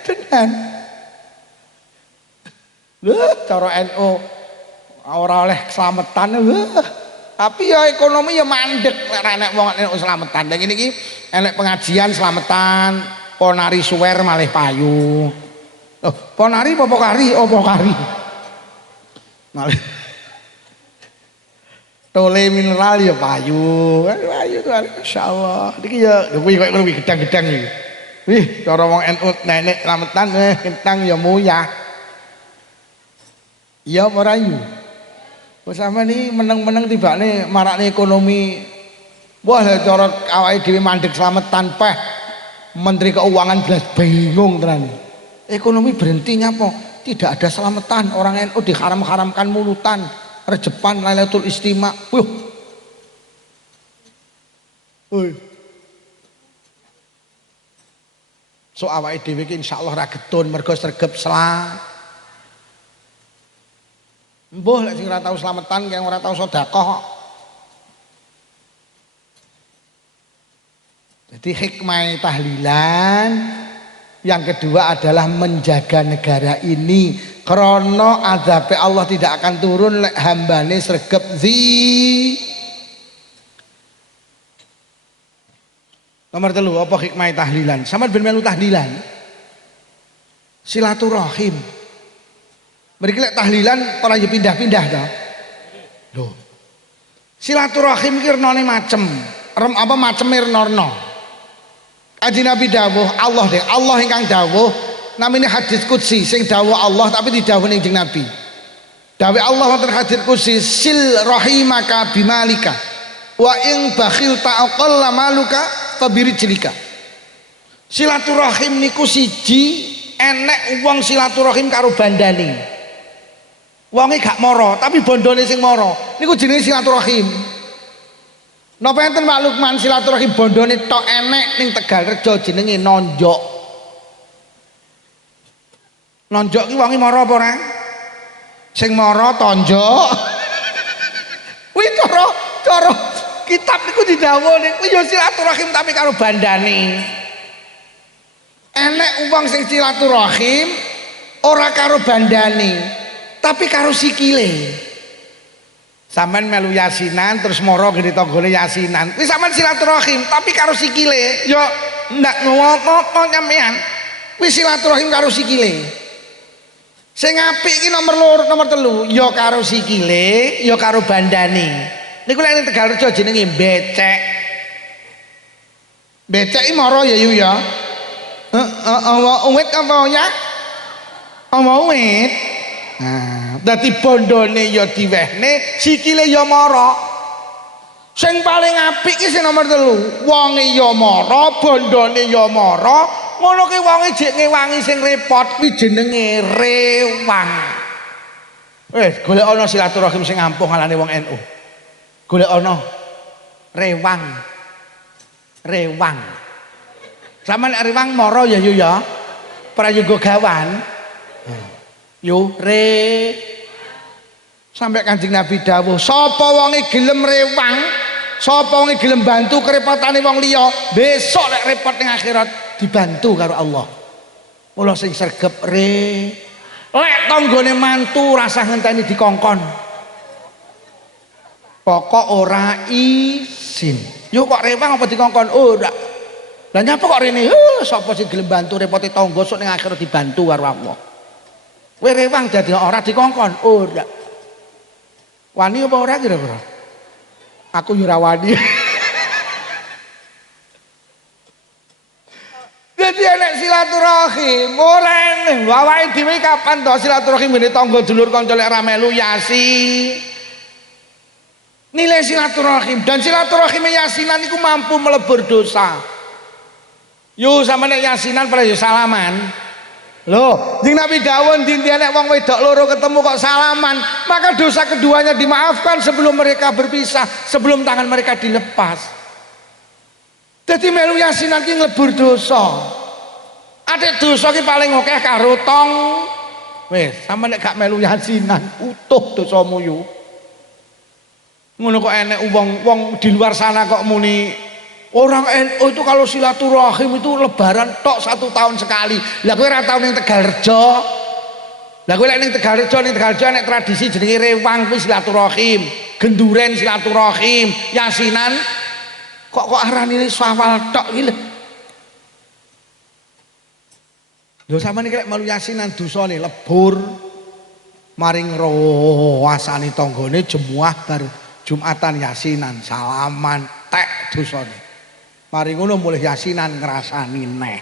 Tenan. Lho, cara NU ora oleh keslametan tapi ya ekonomi ya mandek lek enek wong NU slametan. Lah ngene iki enek pengajian slametan, ponari suwer malih payu. Oh, ponari apa kari? Apa kari? Malih tole mineral ya payu. Payu itu masyaallah. Niki ya kuwi koyo ngono gedang-gedang iki. Wih, cara wong NU nenek slametan kentang ya muyah. Iya apa rayu? Wis sampean iki meneng-meneng tibane marakne ekonomi. Wah, cara awake dhewe mandek slametan peh Menteri Keuangan belas bingung tenan. Ekonomi berhentinya apa? Tidak ada selamatan. Orang NU diharam-haramkan mulutan, rejepan, Lailatul Istima. So awake dhewe iki insyaallah ra getun mergo sregep sela. Mbuh lek sing ora tau slametan kaya ora tau sedekah kok. Jadi hikmah tahlilan yang kedua adalah menjaga negara ini karena azab Allah tidak akan turun lek hambane sregep Nomor 3 apa hikmah tahlilan? Sampeyan ben melu tahlilan. Silaturahim. Mriki lek tahlilan ora yo pindah-pindah to. Lho. Silaturahim ki renane macem. Maceme renorno. Kanjeng Nabi dawuh Allah ingkang dawuh namine hadis qudsi sing dawuh Allah tapi didhawuhi ning Nabi. Dawuh Allah wonten hadis qudsi sil rahimaka bimalika wa in bakhilta aqalla maluka fabirijlika. Silaturahim niku siji enek wong silaturahim karo bandane. Wonge gak mara tapi bondone sing mara niku jenenge silaturahim. Napa enten Pak Lukman silaturahim bondone tok enek ning Tegalrejo jenenge nonjok. Nonjok ki wonge mara apa ora? Sing mara tonjok. Kuwi cara kitab niku didhawuhi kuwi ya silaturahim tapi karo bandane. Enek wong sing silaturahim ora karo bandane tapi karo sikile. Sampeyan melu yasinan terus moro gede tanggane yasinan. Kuwi sampeyan silaturahim tapi karo sikile. Ya ndak ngopo nyampean. Kuwi silaturahim karo sikile. Sing apik iki nomor 3 ya karo sikile, ya karo bandane. Niku lek ning Tegalrejo jenenge becek. Becek iki moro ya yu ya. Uwit apa ya? Uwit. Nah, dadi bondone ya diwehne, sikile ya mara. Sing paling apik ki sing nomor 3, wonge ya mara, bondone ya mara, ngono ki wonge jek ngewangi sing repot kuwi jenenge rewang. Golek ana silaturahim sing ampuh ngalane wong NU. Golek ana rewang. Rewang. Sampeyan rewang mara ya yo ya. Prayoga gawan. Yo sampai Kanjeng Nabi dawuh sapa wonge gelem rewang sapa wonge gelem bantu kerepotane wong liya besok lek repot ning akhirat dibantu karo Allah. Mula sing sregep lek tanggane mantu rasah ngenteni dikongkon pokok ora izin. Yo kok rewang apa dikongkon ora. Lah nyapa kok rene sapa sing gelem bantu repote tangga sok ning akhirat dibantu karo Allah. Kowe rewang dadi ora dikongkon, ora. Wani apa ora kira-kira? Aku yo ora wani. Dadi enek silaturahim, ora enek. Awake dhewe kapan to silaturahim ngene tangga dulur kanca lek ra melu yasi. Nilai silaturahim dan silaturahim yasinan iku mampu melebur dosa. Yo sampe nek yasinan pada yo salaman. Loh, jing Nabi dawuh dinti nek wong wedok loro ketemu kok salaman, maka dosa keduanya dimaafkan sebelum mereka berpisah, sebelum tangan mereka dilepas. Jadi melu yasinan ki nglebur dosa. Adek dosa ki paling akeh karo tong. Wis, sampe nek gak melu yasinan, utuh dosamu yo. Ngono kok enek wong di luar sana kok muni orang NU itu kalau silaturahim itu lebaran tok 1 tahun sekali. Lah kowe ora tau ning Tegalrejo. Lah kowe lek ning Tegalrejo nek tradisi jenenge rewang kuwi silaturahim, genduren silaturahim, yasinan kok arane sawal tok iki lho. Lho sampeyan iki lek melu yasinan dosane lebur maring rawasane tanggane jemuah bar Jumatan yasinan salaman tek dosane. Mari ngono mulih yasinan ngrasani neh.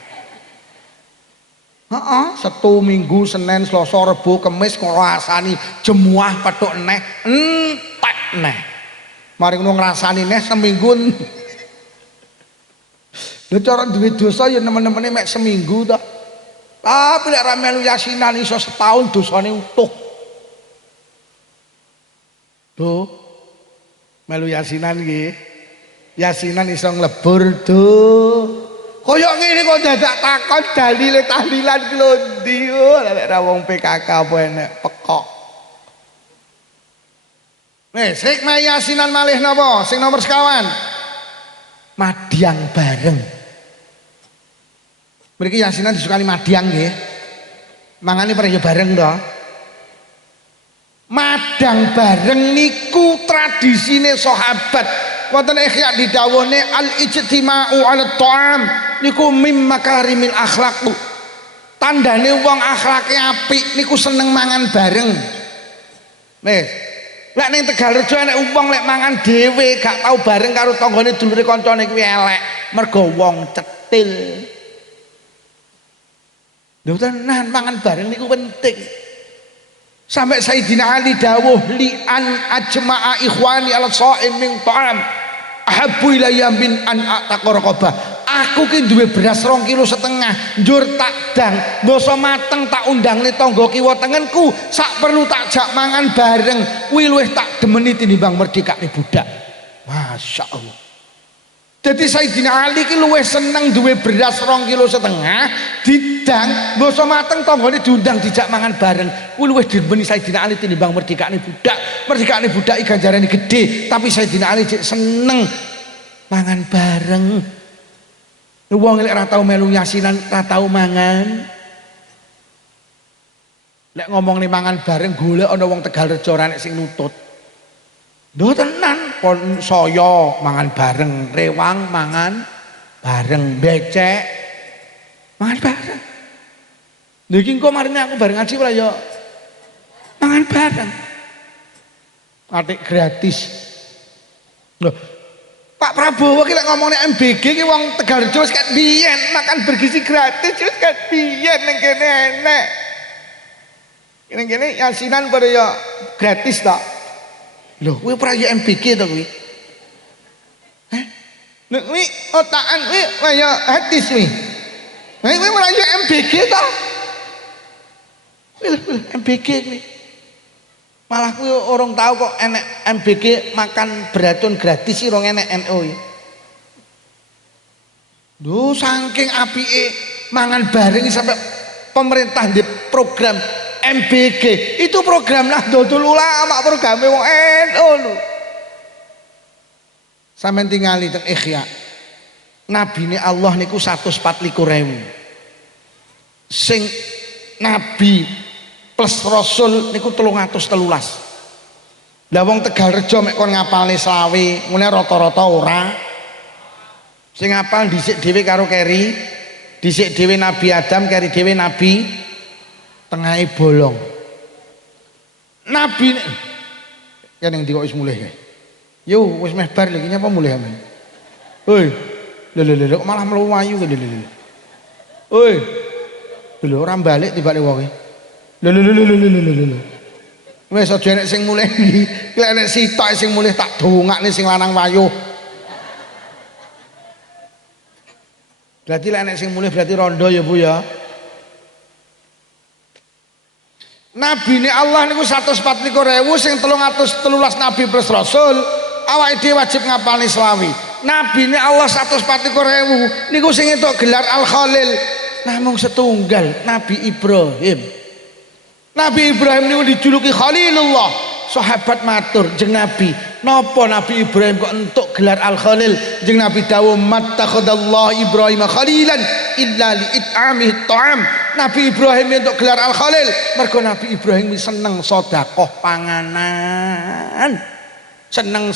Setu Minggu Senin Selasa Rebo Kamis ngrasani jemuah petuk neh entek neh. Mari ngono ngrasani neh seminggu. Lha cara duwe dosa ya nemen-nemene mek seminggu to. Tapi lek ra melu yasinan iso setahun dosane utuh. Tuh. Melu yasinan nggih. Yasinan iso nglebur tuh. Kaya ngene kok dadak takon dalile tahlilan klondi. Lek ra wong PKK apa enek pekok. Wis hikmah yasinan malih napa? Sing nomor sekawan. Madyang bareng. Mriki yasinan disukani madyang nggih. Mangane para yo bareng to. Madang bareng niku tradisine sahabat. Wonten Ihya didhawuhne al ijtima'u 'ala ta'am niku mim makarimil akhlaq. Tandane wong akhlake apik niku seneng mangan bareng. Wis. Lek ning Tegalrejo enek wong lek mangan dhewe gak tau bareng karo tanggane dulure kancane kuwi elek, mergo wong cetil. Lho tenan mangan bareng niku penting. Sampai Sayyidina Ali dawuh li an ajma'a ikhwani ala sha'im min ta'am ahabbu ilayya min an ataqarraba. Aku ki duwe beras 2,5 kilo njur tak dang basa mateng tak undangne tangga kiwa tengenku sak perlu tak jak mangan bareng kuwi luwih tak demeni tinimbang merdekane budak. Masya Allah. Jadi Sayyidina Ali ki luwih seneng duwe beras 2,5 kilo didang basa mateng tanggane diundang dijak mangan bareng kuwi luwih demeni Sayyidina Ali tinimbang merdekane budak. Merdekane budak iki ganjarane gede tapi Sayyidina Ali seneng mangan bareng. Wong lek ora tau melu yasinan, ora tau mangan. Lek ngomong nih mangan bareng golek ana wong Tegalrejo ora nek sing nutut. Lho tenan, kon saya mangan bareng, rewang mangan bareng, becek mangan bareng. Lha iki engko marine aku bareng ngaji ora ya mangan bareng. Atik gratis. Loh Pak Prabowo ki lek ngomongnya MBG ki wong Tegalrejo wis kat biyen makan bergizi gratis wis kat biyen ning kene enek. Ning kene yasinan pada ya gratis ta. Lho kuwi ora ya MBG to kuwi. Nek kuwi otakan kuwi kaya hadis kuwi. Kuwi ora ya MBG to. MBG kuwi. Malah kuwi orang tahu kok enek MBG makan beracun gratis sih rong enek NU. Duh saking apike mangan bareng sampai pemerintah di program MBG. Itu program Nahdlatul Ulama, programe wong NU lho. Sampeyan tingali teng Ikhya. Nabine Allah niku 124.000. Sing nabi plus rasul niku 313. Lah wong Tegalrejo mek kon ngapalne 20, ngene rata-rata ora. Sing ngapal dhisik dhewe karo keri, dhisik dhewe Nabi Adam, keri dhewe Nabi tengahe bolong. Nabi kene ndi kok wis mulih kae. Yo wis meh bar lho iki nyapa mulih amen. Hoi. Lho kok malah mluwayu lho. Hoi. Lho ora balik tibake wonge. Lho. Wis aja enek sing mulih iki. Lek enek sitok sing mulih tak dongakne sing lanang wayuh. Berarti lek enek sing mulih berarti rondo ya Bu ya. Nabine Allah niku 124.000 sing 313 nabi plus rasul, awake dhewe wajib ngapalne 20. Nabine Allah 124.000 niku sing entuk gelar Al Khalil namung setunggal, Nabi Ibrahim. Nabi Ibrahim niku dijuluki Khalilullah. Sahabat matur, jeung Nabi, napa Nabi Ibrahim kok entuk gelar Al Khalil? Jeung Nabi dawuh, "Mattakhadallahu Ibrahim khalilan illa li it'amihi ta'am." Nabi Ibrahim entuk gelar Al Khalil mergo Nabi Ibrahim seneng sedekah panganan. Seneng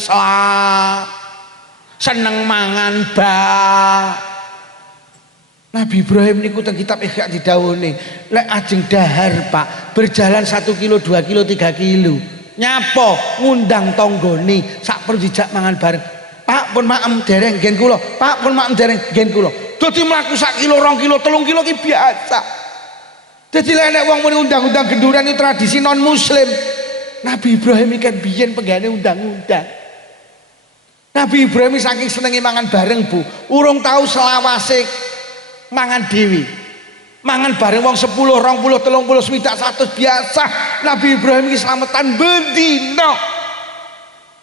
seneng mangan Nabi Ibrahim niku teng kitab Ikhya didhawuhi, lek ajeng dahar Pak, berjalan 1 kilo, 2 kilo, 3 kilo. Nyapa ngundang tanggane sak perlu dijak mangan bareng. Pak pun maem dereng nggen kula. Pak pun maem dereng nggen kula. Dadi mlaku 1 kilo, 2 kilo, 3 kilo ki biasa. Dadi lek nek wong muni undang-undang genduran itu tradisi non muslim. Nabi Ibrahim iki kan biyen penggane undang-undang. Nabi Ibrahim saking senenge mangan bareng Bu, urung tahu selawase mangan dewi, mangan bareng wong 10, 20, 30, 100 biasa. Nabi Ibrahim iki slametan bendina.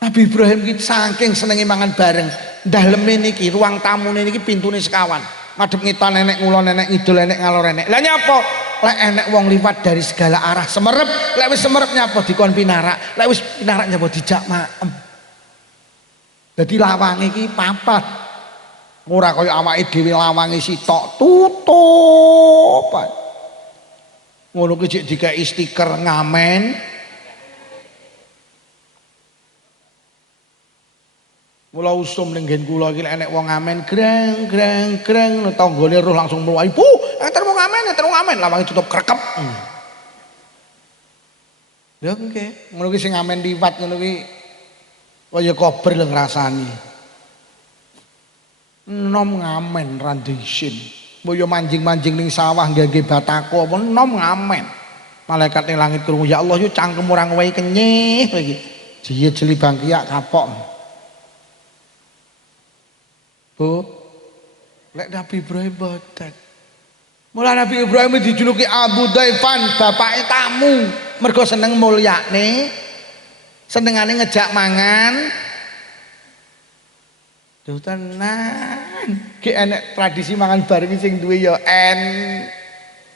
Nabi Ibrahim iki saking senenge mangan bareng, daleme niki ruang tamune niki pintune sekawan, madhep ngetan nenek ngulon nenek ngidul nenek ngalor nenek. Lah nyapa? Lek enek wong liwat dari segala arah semerep, lek wis semerep nyapa dikon pinarak, lek wis pinarak nyapa dijak maem. Dadi lawange iki papat. Ora kaya awake dhewe lawange sitok tutup. Ngono ki jek dikeki stiker ngamen. Mula usum ning nggen kula iki enek wong ngamen greng tanggane roh langsung mluwai. terus ngamen lawange tutup krekep. Lha nggih, ngono ki sing ngamen liwat ngono ki kaya kober lho ngrasani. Nom ngamen ra diisin. Mbok manjing-manjing ning sawah nggawe batako apa nom ngamen. Malaikat ning langit krungu, ya Allah yo cangkem ora ngowehi kenyih kowe iki. Jiye jeli bangkiak kapok. Bu, lek Nabi Ibrahim boten. Mula Nabi Ibrahim dijuluki Abu Daifan, bapake tamu. Mergo seneng mulyane, senengane ngejak mangan. Duh tenan. Ki enek tradisi mangan bareng sing duwe ya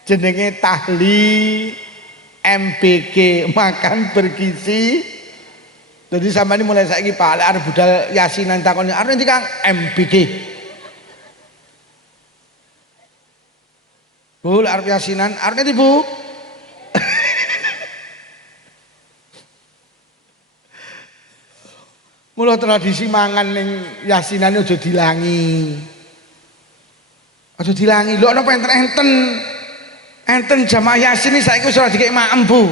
jenenge tahli MBG, makan bergizi. Jadi sampeyan mulai saiki Pak lek arep budal yasinan takoni arep ndi Kang? MBG. Bu lek arep yasinan arep ndi Bu? Mula tradisi mangan ning yasinan aja dilangi. Aja dilangi. Lho ana enten. Enten jamaah yasin iki saiki wis ora dikek maem, Bu.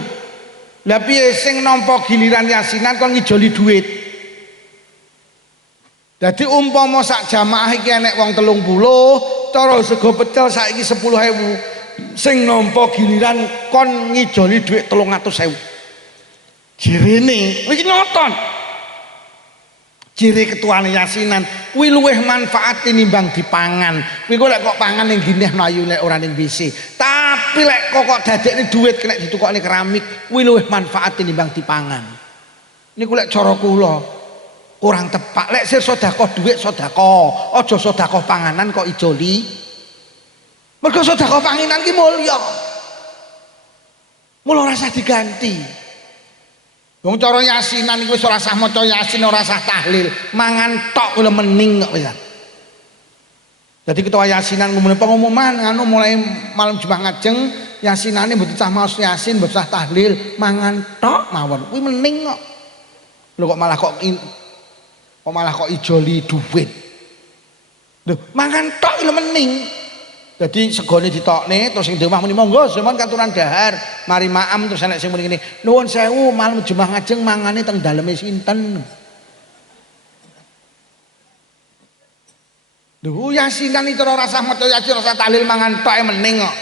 Lah piye sing nampa giliran yasinan kon ngijoli duit. Dadi umpama sak jamaah iki enek wong 30, cara sego pecel saiki 10.000. Sing nampa giliran kon ngijoli duit 300.000. Jirene iki nonton. Ciri ketuane yasinan kuwi luweh manfaat tinimbang dipangan. Kuwi kok kok pangan ning gineh mlayu nek ora ning WC. Tapi lek kok dadekne dhuwit kena ditukokne keramik, kuwi luweh manfaat tinimbang dipangan. Niku lek cara kula kurang tepak. Lek sir sedekah dhuwit sedekah, aja sedekah panganan kok ijoli. Mergo sedekah panganan ki mulya. Mula rasa diganti. Wong cara yasinan iku wis ora sah maca yasin, ora sah tahlil, mangan tok lho mening kok wis. Jadi ketua yasinan ngomongin pengumuman anu mulai malam Jumat ngajeng yasinane mboten cah maos yasin, mboten cah tahlil, mangan tok mawon. Kuwi mening kok. Lho kok malah kok ijoli duit. Lho, mangan tok lho mening. Jadi segone ditokne terus sing di omah muni monggo sampean katuran dahar mari maam terus enek sing muni ngene nuwun sewu malam Jumat ngajeng mangane teng daleme sinten. Lho yasinan itu ora rasah maca yasin rasa tahlil mangan tok mening kok.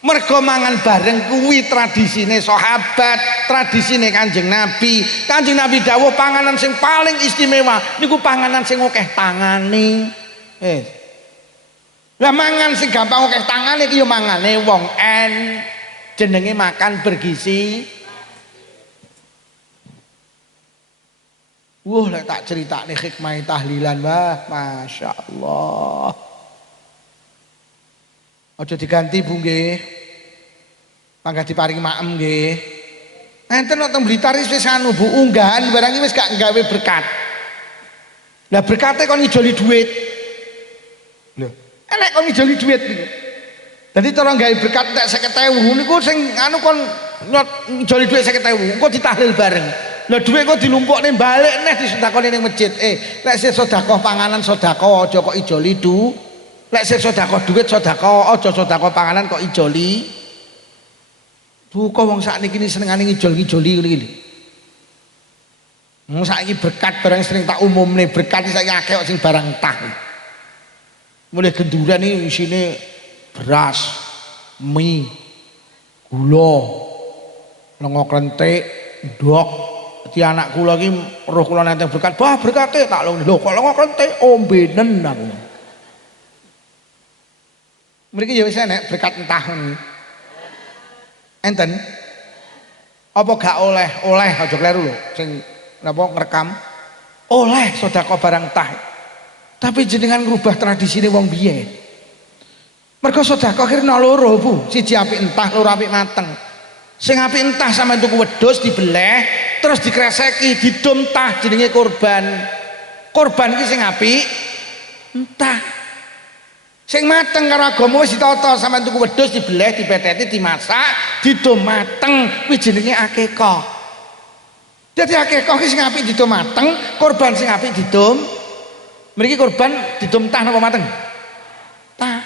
Mergo mangan bareng kuwi tradisine sahabat, tradisine Kanjeng Nabi. Kanjeng Nabi dawuh panganan sing paling istimewa niku panganan sing akeh tangane. Lah mangan sing gampang akeh tangane iki ya mangane wong jenenge makan bergizi. Lek tak critakne hikmah tahlilan wah masyaallah. Aja diganti Bu nggih. Mangga diparingi maem nggih. Enten nek teng Blitar wis anu Bu unggahan barang iki wis gak gawe berkat. Lah berkate kon ngijoli duit. Lho enek kon ngijoli duit niku. Dadi cara gawe berkat entek 50.000 niku sing anu kon ngijoli duit 50.000 engko ditahlil bareng. Lah duit kok dilumpukne balik neh disedekahne ning masjid. Lek sing sedekah panganan sedekah aja kok ijoli du. Lek sing sedekah duit sedekah aja sedekah panganan kok ijoli. Duka wong sakniki senengane ngijol-ngijoli ngene iki lho. Wong saiki berkat barang sering tak umumne berkat saiki akeh kok sing barang entah. Mulai genduran ini isine beras, mie, gula, lengo klenthik, ndok. Dadi anak kula iki roh kula nenteng berkat, bah berkate tak lho kok lengo klenthik ombenen aku. Mriki ya wis enek berkat entah ngono. Enten apa gak oleh aja kleru lho sing napa ngrekam oleh sedekah barang entah. Tapi jenengan ngrubah tradisine wong biyen. Mergo sedekah kirna loro Bu, siji apik entah, loro apik mateng. Sing apik entah sampeyan tuku wedhus dibeleh, terus dikreseki, didum tah jenenge kurban. Kurban iki sing apik entah. Sing mateng karo agama wis ditata, sampeyan tuku wedhus dibeleh, dipeteti, dimasak, didum mateng, kuwi jenenge akikah. Dadi akikah iki sing apik didum mateng, kurban sing apik didum. Mriki kurban didum tah napa mateng? Tah.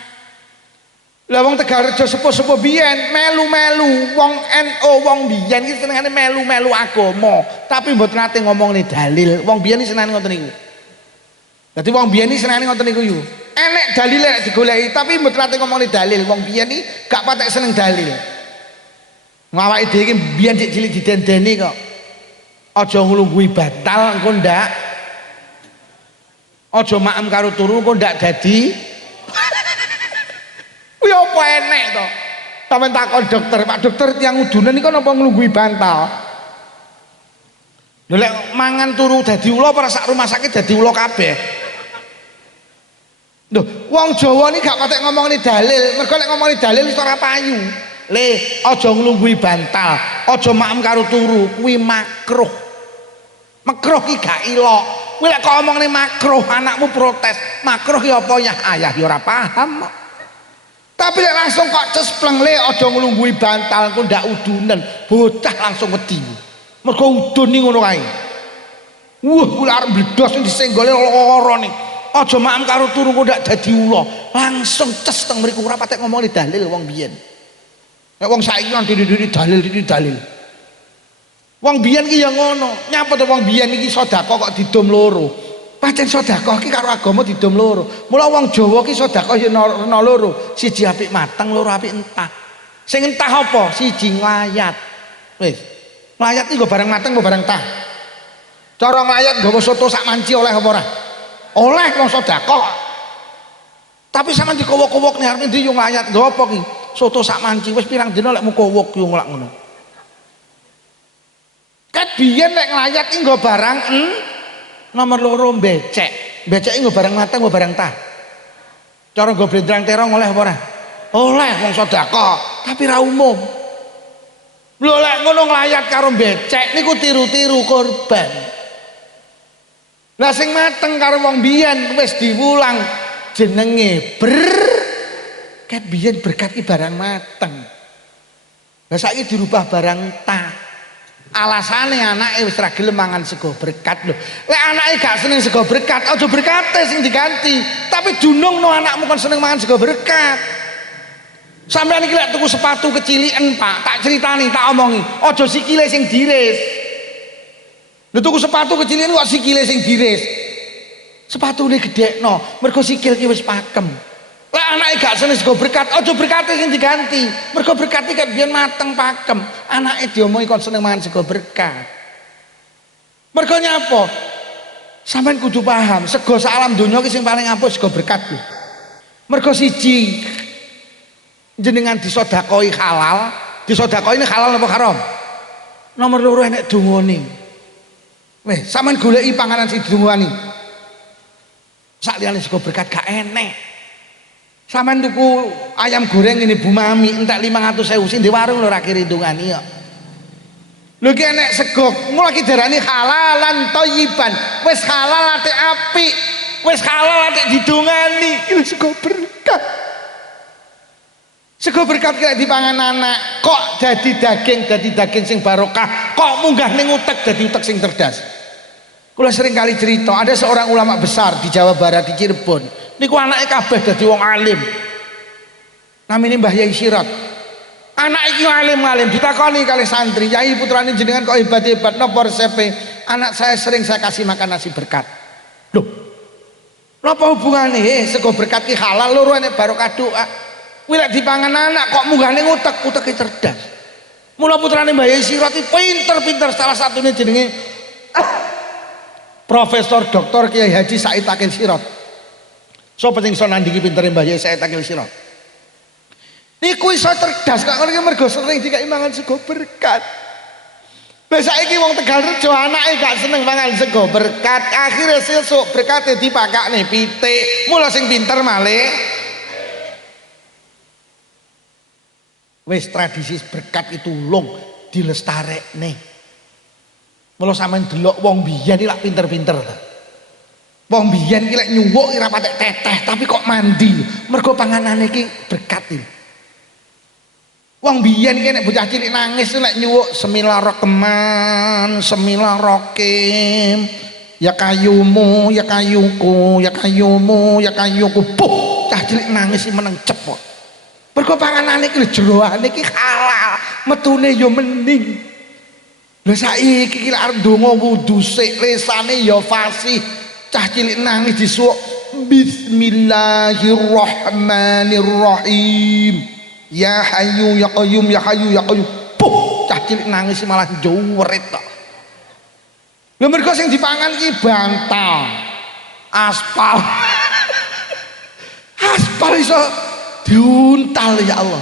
Lah wong Tegalrejo sepuh-sepuh biyen melu-melu, wong NU wong biyen iki senengane melu-melu agama, tapi mboten nate ngomongne dalil. Wong biyen iki senengane ngoten niku. Dadi wong biyen iki senengane ngoten niku yo. Enek dalil nek digoleki, tapi mboten nate ngomongne dalil. Wong biyen iki gak patek seneng dalil. Ngawake dhewe iki biyen cek cilik didendeni kok. Aja nglungguhi batal engko ndak. Aja maem karo turu engko ndak dadi kuwi apa enek to? Sampeyan takon dokter, Pak dokter tiyang udunan niku napa nglungguhi bantal? Lho lek mangan turu dadi ula apa sak rumah sakit dadi ula kabeh? Lho, wong Jawa ni gak patek ngomongin dalil, mergo lek ngomongin dalil wis ora payu. Le, aja nglungguhi bantal, aja maem karo turu, kuwi makruh. Makruh ki gak ilok. Kuwi lek kok omongne makruh, anakmu protes. Makruh ki apa ya? Ayah ya ora paham kok. Tapi lek langsung kok cespleng le aja nglungguhi bantal kok ndak udunan, bocah langsung wedi. Mergo udun ning ngono kae. Kuwi arep bledos sing disenggole lara ning. Aja maem karo turu kok ndak dadi ula. Langsung ces teng mriku ora patek ngomongin dalil wong biyen. Nek wong saiki kan dalil. Wong biyen ki ya ngono. Nyapa to wong biyen iki sedekah kok didom loro. Pancen sedekah ki karo agama didom loro. Mula wong Jawa ki sedekah ya ana loro. Siji apik mateng, loro apik entah. Sing entah apa? Siji nglayat. Wis. Nglayat iki nggo barang mateng apa barang entah? Cara nglayat nggawa soto sak manci oleh apa ora? Oleh wong sedekah. Tapi sampean dikowok-kowok nih arep ndi yo nglayat nggawa apa ki? Soto sak manci wis pirang dina lek mukowok yo nglak ngono. Ket biyen lek nglayat iki nggo barang nomor loro becek nggo barang mateng nggo barang tah. Cara nggo blendrang terong oleh apa ora? Oleh wong sedekah, tapi ra umum. Lho lek ngono nglayat karo becek niku tiru-tiru korban. Lah sing mateng karo wong biyen wis diwulang jenenge ket biyen berkat ki barang mateng. Lah saiki dirubah barang tah. Alasane anake wis ra gelem mangan sego berkat lho. Lek anake gak seneng sego berkat, aja berkate sing diganti. Tapi dunungno anakmu kon seneng mangan sego berkat. Sampeyan iki lek tuku sepatu keciliken, Pak, tak critani, tak omongi, aja sikile sing diris. Lho tuku sepatu keciliken kok sikile sing diris. Sepatune gedhekno, mergo sikil ki wis pakem. Lek anake gak seneng sego berkat, aja berkate sing diganti. Mergo berkat iki kan biyen mateng pakem. Anake diomongi kon seneng mangan sego berkat. Mergo nyapa? Sampeyan kudu paham, sego sak alam donya ki sing paling ampuh sego berkat lho. Mergo siji jenengan disedekoi halal, disedekoi ini halal apa haram? Nomor loro enek dungane. Weh, sampeyan goleki panganan sing didungani. Sak liyane sego berkat gak enek. Sampeyan tuku ayam goreng ini Bu Mami entek 500.000 sing di warung lho ra kiri dungani kok. Lho iki enek sego, mula iki darani halalan thayyiban. Wis halal ate apik, wis halal ate didungani. Iki sego berkat. Sego berkat kira dipangan anak, kok dadi daging sing barokah, kok munggah ning utek dadi utek sing cerdas. Kula sering kali cerita, ada seorang ulama besar di Jawa Barat di Cirebon. Niku anake kabeh dadi wong alim. Namine Mbah Yai Sirat. Anak iki alim-alim ditakoni kali santri, "Yai putrane jenengan kok hebat-hebat napa resepe?" "Anak saya sering saya kasih makan nasi berkat." Loh. Napa hubungane? Sego berkat ki halal loro enek barokah doa. Kuwi lek dipangan anak kok munggah ning uteke cerdas. Mula putrane Mbah Yai Sirat iki pinter-pinter, salah satunya jenenge Profesor Dr. Kiai Haji Said Akil Sirat. Sapa sing iso nandingi pintere Mbah Yai Said Akil Sirat? Niku iso cerdas kok ngene mergo sering dikai mangan sego berkat. Lah saiki wong Tegalrejo anake gak seneng mangan sego berkat, akhire sesuk berkate dipakakne pitik. Mula sing pinter malih wis tradisi berkat itu ulung dilestarekne. Mula sampean delok wong biyen iki lak pinter-pinter ta. Wong biyen iki lek nyuwuk ora patek teteh, tapi kok mandi. Mergo panganane iki berkat iki. Wong biyen iki nek bocah cilik nangis lek nyuwuk Bismillahirrahmanirrahim, Bismillahirrahmanirrahim. Ya kayumu, ya kayuku, ya kayumu, ya kayuku. Puh, cah cilik nangis iki meneng cepot. Mergo panganane iki jeroane iki halal, metune ya mending. Lah saiki iki arep ndonga wudu sik lesane ya fasih. Cah cilik nangis disuwuk Bismillahirrahmanirrahim. Ya Hayyu ya Qayyum ya Hayyu ya Qayyum. Puh, cah cilik nangis malah juwerit tok. Lha mergo sing dipangan iki bantal, aspal. Aspal iso diuntal ya Allah.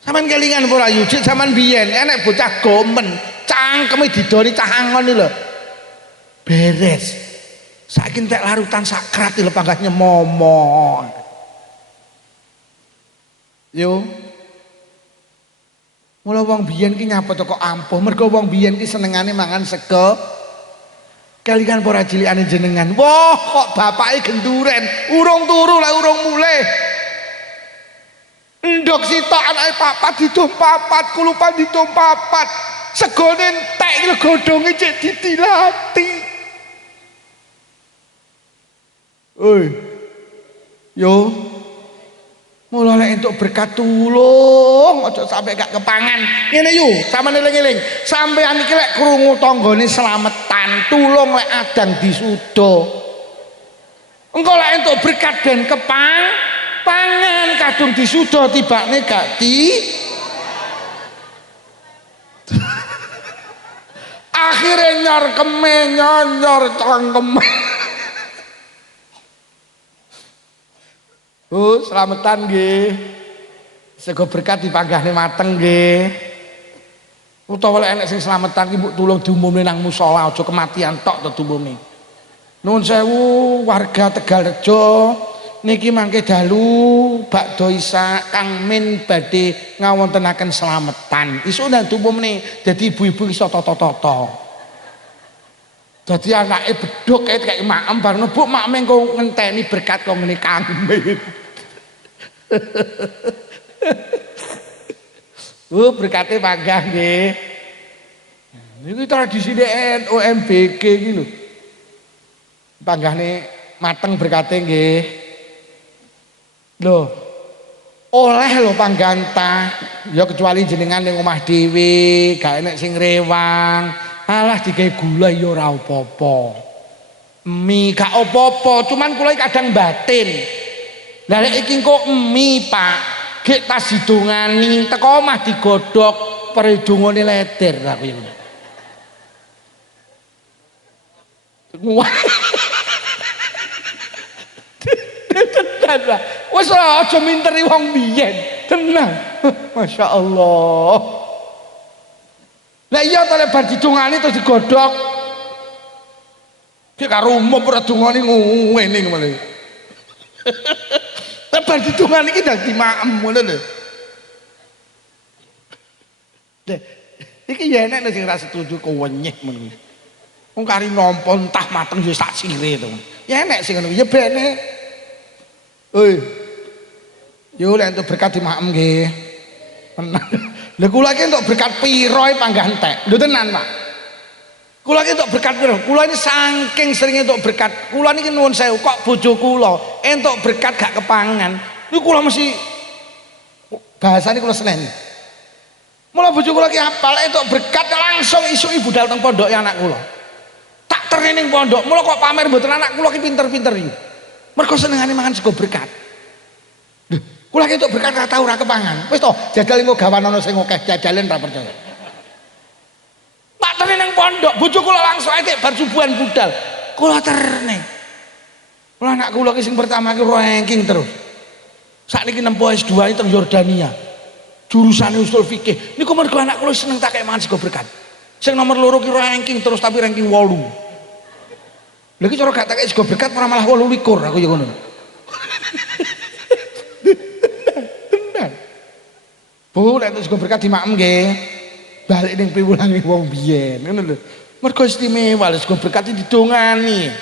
Sampeyan kelingan ora yujik zaman biyen enek bocah gomen, cangkeme didoni cah angon lho. Beres. Saiki entek larutan sakrat lho panggahnya momo. Yo. Mula wong biyen ki nyapa kok ampuh, mergo wong biyen ki senengane mangan sego. Kelingan ora cilikane jenengan. Wah, kok bapake genduren, urung turu lah urung mulih. Ndok sitok anake papat didom papat, kulupan didom papat. Segone entek iki godhonge cek ditilati. Oi. Yo. Mula lek entuk berkat tulung aja sampe gak kepangan. Ngene yu, sampeyan eling-eling. Sampeyan iki lek krungu tanggane slametan, tulung lek adang disuda. Engko lek entuk berkat ben pangan kadung disuda tibane gak akhirnya nyor cangkeme. Slametan nggih. Sego berkat dipanggahne mateng nggih. Utawa lek enek sing slametan ki mbok tulung diumumne nang musala aja kematian tok to diumumne. Nuwun sewu warga Tegalrejo niki mangke dalu bakdo Isa Kang Min badhe ngawontenaken slametan. Isuk nang diumumne dadi ibu-ibu iso tata-tata. Dadi anake bedhok kayak makem bareng Bu makme engko ngenteni berkat kok ngene Kang Min. Berkate panggah nggih. Niki tradisi NUMBG iki lho. Panggahne mateng berkate nggih. Lho. Oleh lho pangganta. Ya kecuali jenengan ning omah dhewe, gak enek sing rewang. Alah digawe gula ya ora apa-apa. Mie gak apa-apa, cuman kula kadang batin. Lah nek iki kok mie, Pak, gek tas didongani, teko omah digodhog, peredungane leder aku iki. Tenan lah. Wis aja minteri wong biyen. Tenang. Masya Allah. Lah iya to lek bar didongani terus digodhog. Ki karo umum ora dongani ngene ngene. Lek bar didongani iki dadi maem ngono lho. Deh, iki ya enek sing ora setuju kewenyeh men. Wong kari nampa entah mateng ya sak sire to. Ya enek sing ngono ya bene. Oi. Yo lek entuk berkat di maem nggih. Tenang. Lha kula iki entuk berkat pira panggah entek. Lho tenan, Pak. Kula iki entuk berkat pira? Kula ini saking sering entuk berkat. Kula niki nuwun sewu kok bojo kula entuk berkat gak kepangan. Niku kula mesti bahasane kula seneni. Mula bojo kula ki apal entuk berkat langsung isuk budal teng pondoke anak kula. Tak terene ning pondok. Mula kok pamer mboten anak kula ki pinter-pinter iki. Mergo senengane mangan sego berkat. Kula entuk berkat ora tau ora kepangan. Wis to, jajal engko gawan ana sing akeh jajalen ra percaya. Tak terene ning pondok, bojo kula langsung ae bar subuhan budal. Kula terne. Kula anak kula ki sing pertama ki ranking terus. Sakniki nempuh S2 teng Yordania. Jurusane usul fikih. Niku mergo anak kula seneng tak kek mangan sego berkat. Sing nomor loro ki ranking terus tapi ranking 8. Lha ki cara gak tak kek sego berkat ora malah 28 aku ya ngono. Bu, nek sego berkat dimakem nggih. Balik ning piwulange wong biyen, ngono lho. Mergo istimewa lho sego berkat didongani.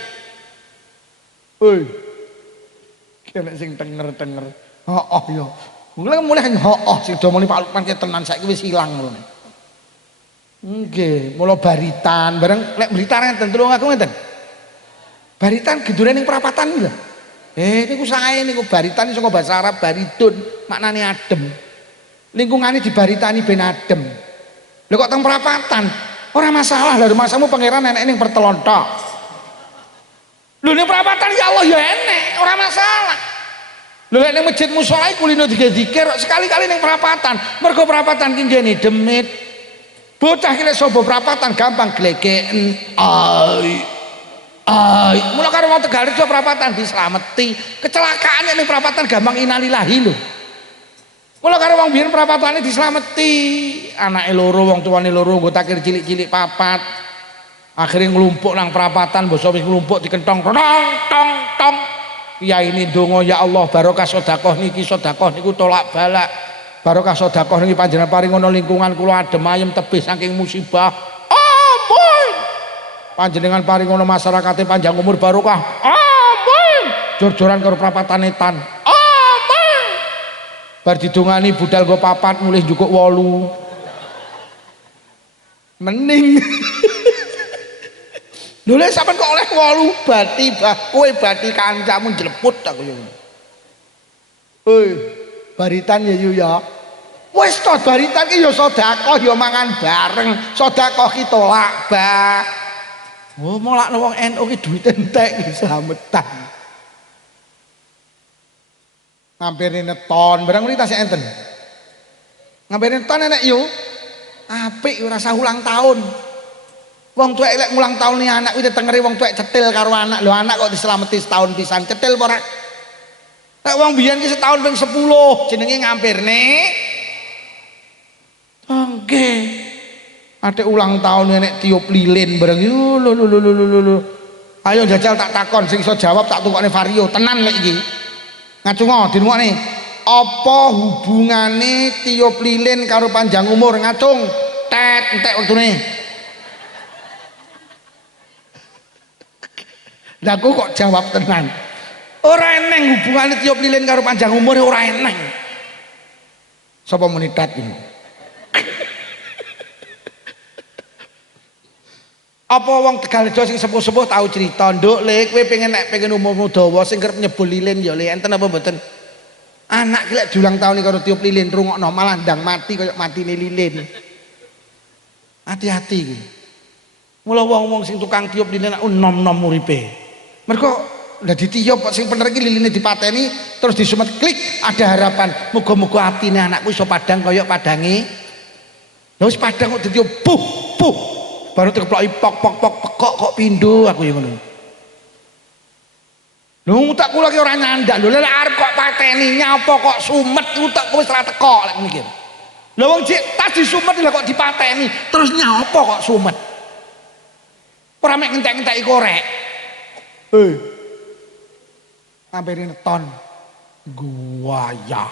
Hoi. Kene sing tenger-tenger. Heeh ya. Mulai heeh sing domoni Pak Lukman ki tenan saiki wis ilang ngono. Nggih, mula baritan bareng lek baritan enten tulung aku ngeten. Baritan gendure ning perapatan lho. Niku sae niku baritan saka basa Arab baridun, maknane adem. Lingkungane dibaritani ben adem. Lho kok teng perapatan? Ora masalah, lha masamu pangeran enek ning pertelon tok. Lho ning perapatan ya Allah ya enek, ora masalah. Lho nek ning masjid musala kulino dikir sekali-kali ning perapatan. Mergo perapatan ki ngene demit. Bocah ki lek sapa perapatan gampang glegeken. Mula karo wong Tegalrejo perapatan dislameti. Kecelakaan ning perapatan gampang innalillahi lho. Mula karo wong biyen perapatane dislameti. Anake loro, wong tuane loro nggo takir cilik-cilik papat. Akhirnya nglumpuk nang perapatan, basa wis nglumpuk dikentong tong tong tong. Kiai ini donga ya Allah barokah sedekah niki niku tolak balak. Barokah sedekah niki panjenengan paringono lingkungan kula adem ayem tebih saking musibah. Amin. Panjenengan paringono masyarakate panjang umur barokah. Amin. Jor-joran karo perapatan etan. Amin. Bar didongani budal go papat mulih njukuk 8. Mending. Lho lek sampean kok oleh 8 bati kowe bati kancamu jleput aku yo. Hei, baritan ya yo ya. Wis to baritan ki ya sedekah ya mangan bareng, sedekah ki tolak ba. Oh, molakno wong NU ki duit entek ki slametan. Ngampirne neton, barang mriki tasih enten. Ngampirne neton enek yo. Apik ora usah ulang tahun. Wong tuwek lek ngulang tahun ni anak kuwi tengeri wong tuwek cetil karo anak. Lho anak kok dislameti setahun pisan. Cetil apa ora? Lek wong biyen ki setahun ping 10 jenenge ngampirne. Nggih. Ate ulang tahun enek tiup lilin bareng. Yo lho. Ayo jajal tak takon sing iso jawab tak tukokne vario tenan lek iki. Ngacungo dirungokne. Apa hubungane tiup lilin karo panjang umur? Ngacung. Tet entek wektune. Lah kok jawab tenan. Ora eneng hubungane tiup lilin karo panjang umur ora eneng. Sapa muni tet iki? Apa wong Tegalrejo sing sepuh-sepuh tau cerita, "Nduk, Le, kowe pengen umurmu dawa sing kerep nyebul lilin ya, Le, enten apa mboten?" Anak ki lek diulang tahun karo tiup lilin rungokno malah ndang mati kaya matine lilin. Hati-hati iki. Mula wong-wong sing tukang tiup lilin nom-nom uripe. Mergo udah ditiup sing bener iki liline dipateni terus disumet klik ada harapan muga-muga atine anakku iso padang kaya padange. Lah wis padang kok ditiup puh baru dikeploki pok pekok kok pindho aku ya ngono. Lho utak kula ki ora nyandak lho lek arep kok pateni nyapa kok sumet utak wis ora teko lek mikir. Lha wong jek tas disumet lha kok dipateni terus nyapa kok sumet. Ora mek ngentek-ngenteki korek. Ngampiri neton guaya.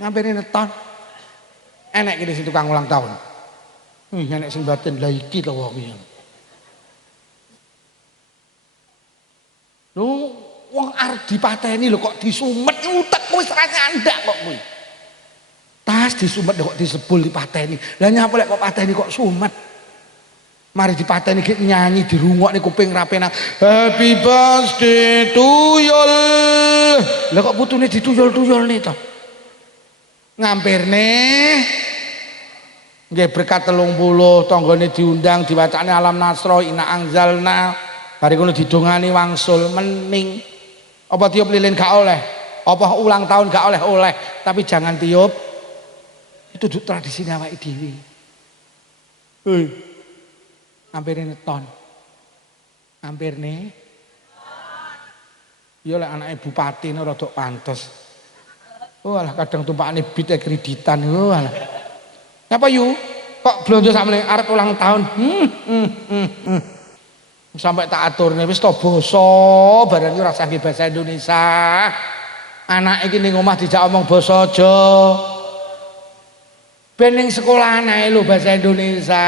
Ngampiri neton enek gini sing tukang ulang tahun. Enek sing batin lah iki to wong iki. Lho wong arep dipateni lho kok disumet utek wis ra nyandak kok kuwi. Tas disumet kok disebul dipateni. Lah nyapa lek kok pateni kok sumet. Mari dipateni iki nyanyi dirungokne kuping ra penak. Happy birthday to you. Lah kok putune dituyul-tuyulne to. Ngampirne nggih berkat 30 tanggane diundang diwacane alam nasra ina anzalna. Bari ngono didongani wangsul mening. Apa tiup lilin gak oleh? Apa ulang tahun gak oleh? Tapi jangan tiup. Itu tradisi awake dhewe. Hampir neton. Hampirne. Ya lek anake bupati rada pantes. Oh alah kadang tumpakane bit kreditan. Oh alah. Apa yu? Kok blonjo sampe arep ulang tahun? Sampai tak aturne wis to basa barang ora usah bahasa Indonesia. Anake iki ning omah dijak omong basa aja. Ben ning sekolah anae lho bahasa Indonesia.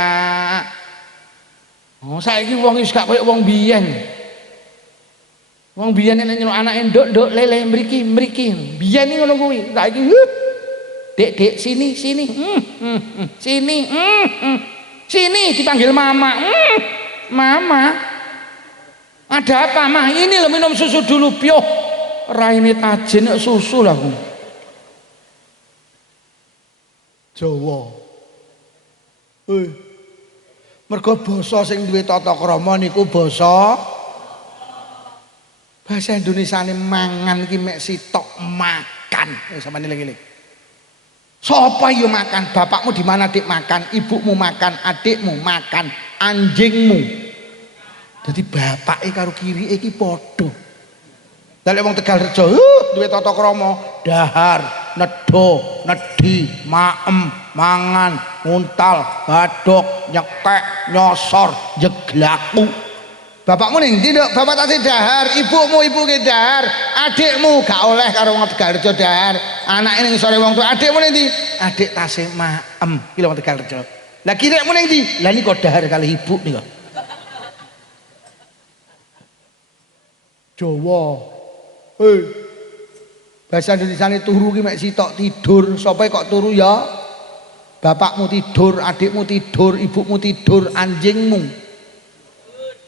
Oh saiki wong wis gak koyo wong biyen. Wong biyen nek nyeluk anake nduk lele mriki. Biyen iki ngono kuwi. Saiki Dek sini. Sini. Sini dipanggil mama. Mama. Ada apa mah? Ini lo minum susu dulu pioh. Raine tajin susu lah aku. Jawa. Mergo basa sing duwe tata krama niku basa Indonesiane mangan ki mek sitok makan. Sampeyan eling-eling. Sapa yo makan? Bapakmu di mana Dik makan, ibumu makan, adikmu makan, anjingmu. Jadi bapake karo kirike iki padha. Lah lek wong Tegalrejo duwe tata krama, dahar, nedha, nedhi, maem, mangan, nguntal, badhok, nyekek, nyosor, jeglaku. Bapakmu ning ndi, Nduk? Bapak tasih dahar, ibumu ibuke dahar, adikmu gak oleh karo wong Tegalrejo dahar. Anake ning sore wong tuwa, adikmu ning ndi? Adik tasih maem, iki wong Tegalrejo. Lah kirikmu ning ndi? Lah niku dahar kali ibu niku. Jawa. Bahasa Indonesiane turu ki mek sitok tidur, sapa kok turu ya? Bapakmu tidur, adikmu tidur, ibumu tidur, anjingmu.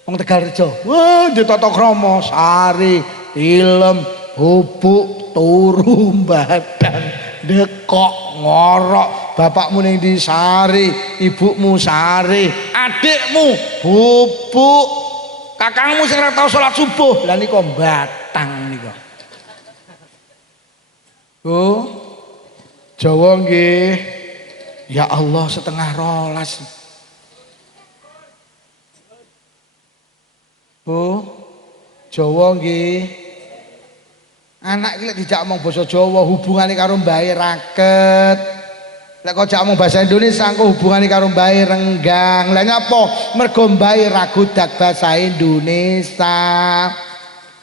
Wong Tegalrejo, wah di tata krama sari, ilem, bubuk, turu, badan, dekok, ngorok. Bapakmu ning di sari, ibumu sari, adikmu bubuk, kakangmu sing ora tau salat subuh. Lah niku batang niku. Oh, Jawa nggih. Ya Allah setengah rolas. Bu, Jawa nggih. Anak iki lek dijak omong basa Jawa hubungane karo mbahe raket. Lek kok jak omong bahasa Indonesia engko hubungane karo mbahe renggang. Lah nyapa? Mergo mbahe ra godak bahasa Indonesia.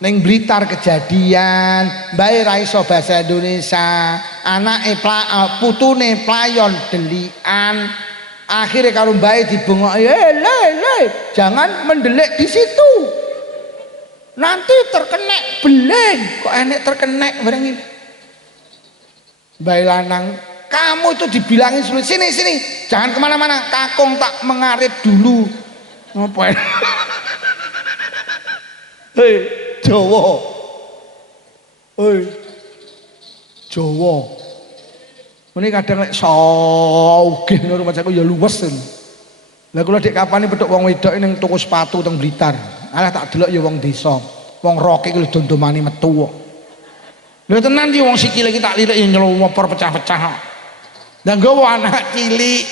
Ning Blitar kejadian, mbahe ra iso bahasa Indonesia. Anake putune playon delikan. Akhirnya karo mbae dibengok, jangan mendelik di situ. Nanti terkenek beling. Kok enek terkenek bareng ini. Mbae lanang, kamu itu dibilangin sulit. Sini, jangan kemana-mana. Kakung tak mengarit dulu. Ngapain? Hei, Jawa. Jawa. Ini kadang lek sogeh nang rumah aku ya luwes. Lah kula dik kapane petuk wong wedok ning toko sepatu teng Blitar. Alah tak delok ya wong desa. Wong roke iki lho dondomane metu kok. Lha tenan iki wong sikile iki tak lirik ya nyelopor pecah-pecah. Lah nggawa anak cilik,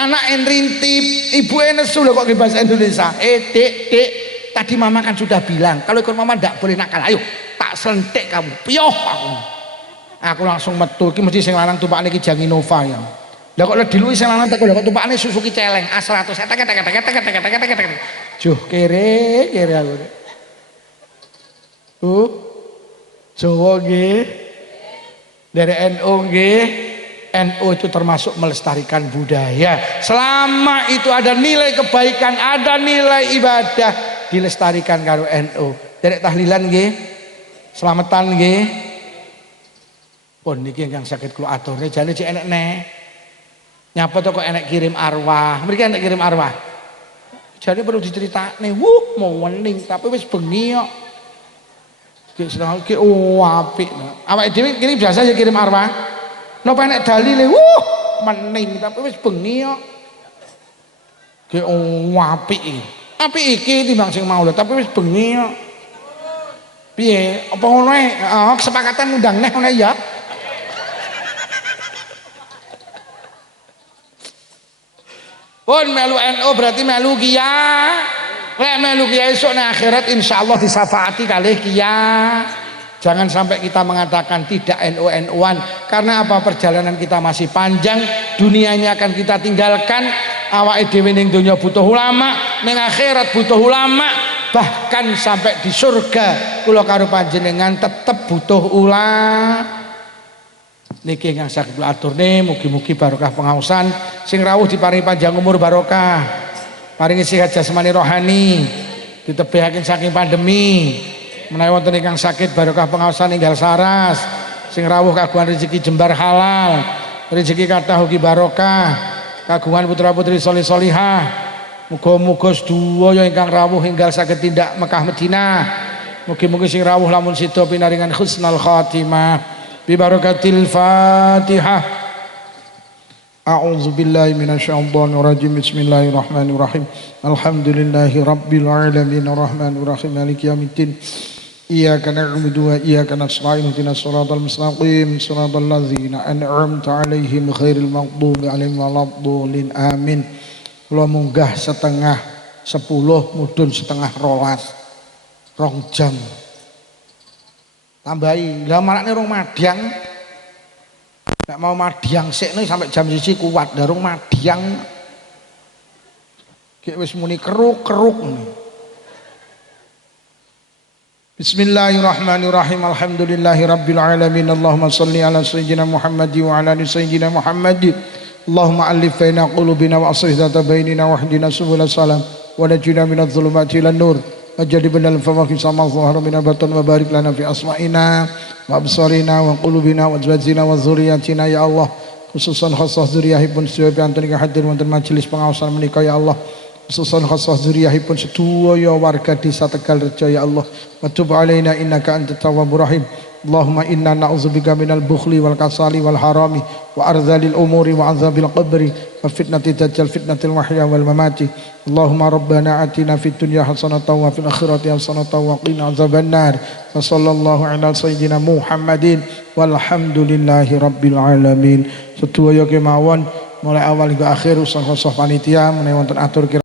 anak enrintip, ibuke nesu lho kok nggih bahasa Indonesia. Dik, tadi mama kan sudah bilang kalau ikut mama ndak boleh nakal. Ayo tak sentik kamu. Piyoh aku. Aku langsung metu iki mesti sing lanang tumpakane iki Jang Innova ya. Lah kok diluwi sing lanang kok tumpakane Suzuki celeng A100. Juh kere aku. Jawa nggih. Dari NU nggih. NU itu termasuk melestarikan budaya. Selama itu ada nilai kebaikan, ada nilai ibadah, dilestarikan karo NU. Derek tahlilan nggih. Selamatan nggih. Pun niki yang sakit kula aturne jane cek enek nek. Nyapa to kok enek kirim arwah. Mriki enek kirim arwah. Jane perlu diceritakne. Mau wening tapi wis bengi kok. Ki seneng ki apik. Awake dhewe kene biasa ya kirim arwah. Napa enek dalile? Mening tapi wis bengi kok. Ki apik iki. Apik iki timbang sing mau lho tapi wis bengi kok. Piye? Apa ngono ae? Kesepakatan ngundang neh ngono ya. Pun melu NU berarti melu Kia. Lek melu Kia esuk nang akhirat insyaallah disafaati kalih Kia. Jangan sampai kita mengatakan tidak NU-NU-an karena apa? Perjalanan kita masih panjang, dunia ini akan kita tinggalkan. Awake dhewe ning donya butuh ulama, ning akhirat butuh ulama, bahkan sampai di surga kula karo panjenengan tetep butuh ulama. Niki ingkang saged kula aturne mugi-mugi barokah pengaosan sing rawuh diparingi panjang umur barokah, paringi sehat jasmani rohani, ditebihaken saking pandemi. Menawi wonten ingkang sakit barokah pengaosan enggal saras, sing rawuh kagungan rezeki jembar halal, rezeki kathah ugi barokah, kagungan putra-putri solih solihah, Muga-muga sedaya ingkang rawuh enggal saged tindak Mekah Madinah. Mugi-mugi sing rawuh lamun sida pinaringan husnul khatimah. Bi barakatil Fatihah. A'udzu billahi minasyaitonir rajim. Bismillahirrahmanirrahim. Alhamdulillahi rabbil alamin arrahmanir rahim maliki yaumiddin. Iyyaka na'budu wa iyyaka nasta'in ihdinas siratal mustaqim siratal ladzina an'amta 'alaihim ghairil maghdubi 'alaihim waladdallin. Amin. Kula munggah setengah 10 mudhun setengah 12 2 jam tambahi lah marakne rong madang nek mau madang sikne sampai jam 1 kuat darung madang ki wis muni keruk-keruk. Bismillahirrahmanirrahim. Alhamdulillahirabbil alamin. Allahumma shalli ala sayyidina Muhammad wa ala ali sayyidina Muhammad. Allahumma alif baina qulubina wa aslih dhata bainina wahdina subul salam wa najina minadh dhulumati ilan nur wajadibna al fawahish ma dhahara min batan wa barik lana fi asma'ina wa absarina wa qulubina wa azwajina wa dzurriyyatina ya Allah, khususan khassah dzurriyyahipun sedaya piantun ingkang hadir wonten majelis pengaosan menika ya Allah, khususan khassah dzurriyyahipun sedaya warga desa Tegal Rejo ya Allah, wa tub alaina innaka antat tawwabur rahim. Allahumma inna na'udzubika minal bukhli wal kasali wal harami wa arzalil umuri wa azabil qabri wa fitnati dajjal fitnatil mahya wal mamati. Allahumma rabbana atina fid dunya hasanatan wa fil akhirati hasanatan wa qina azabannar. Wa sallallahu ala sayyidina Muhammadin walhamdulillahi rabbil alamin. Sedaya kemawon mulai awal hingga akhir usah-usah panitia menawi wonten atur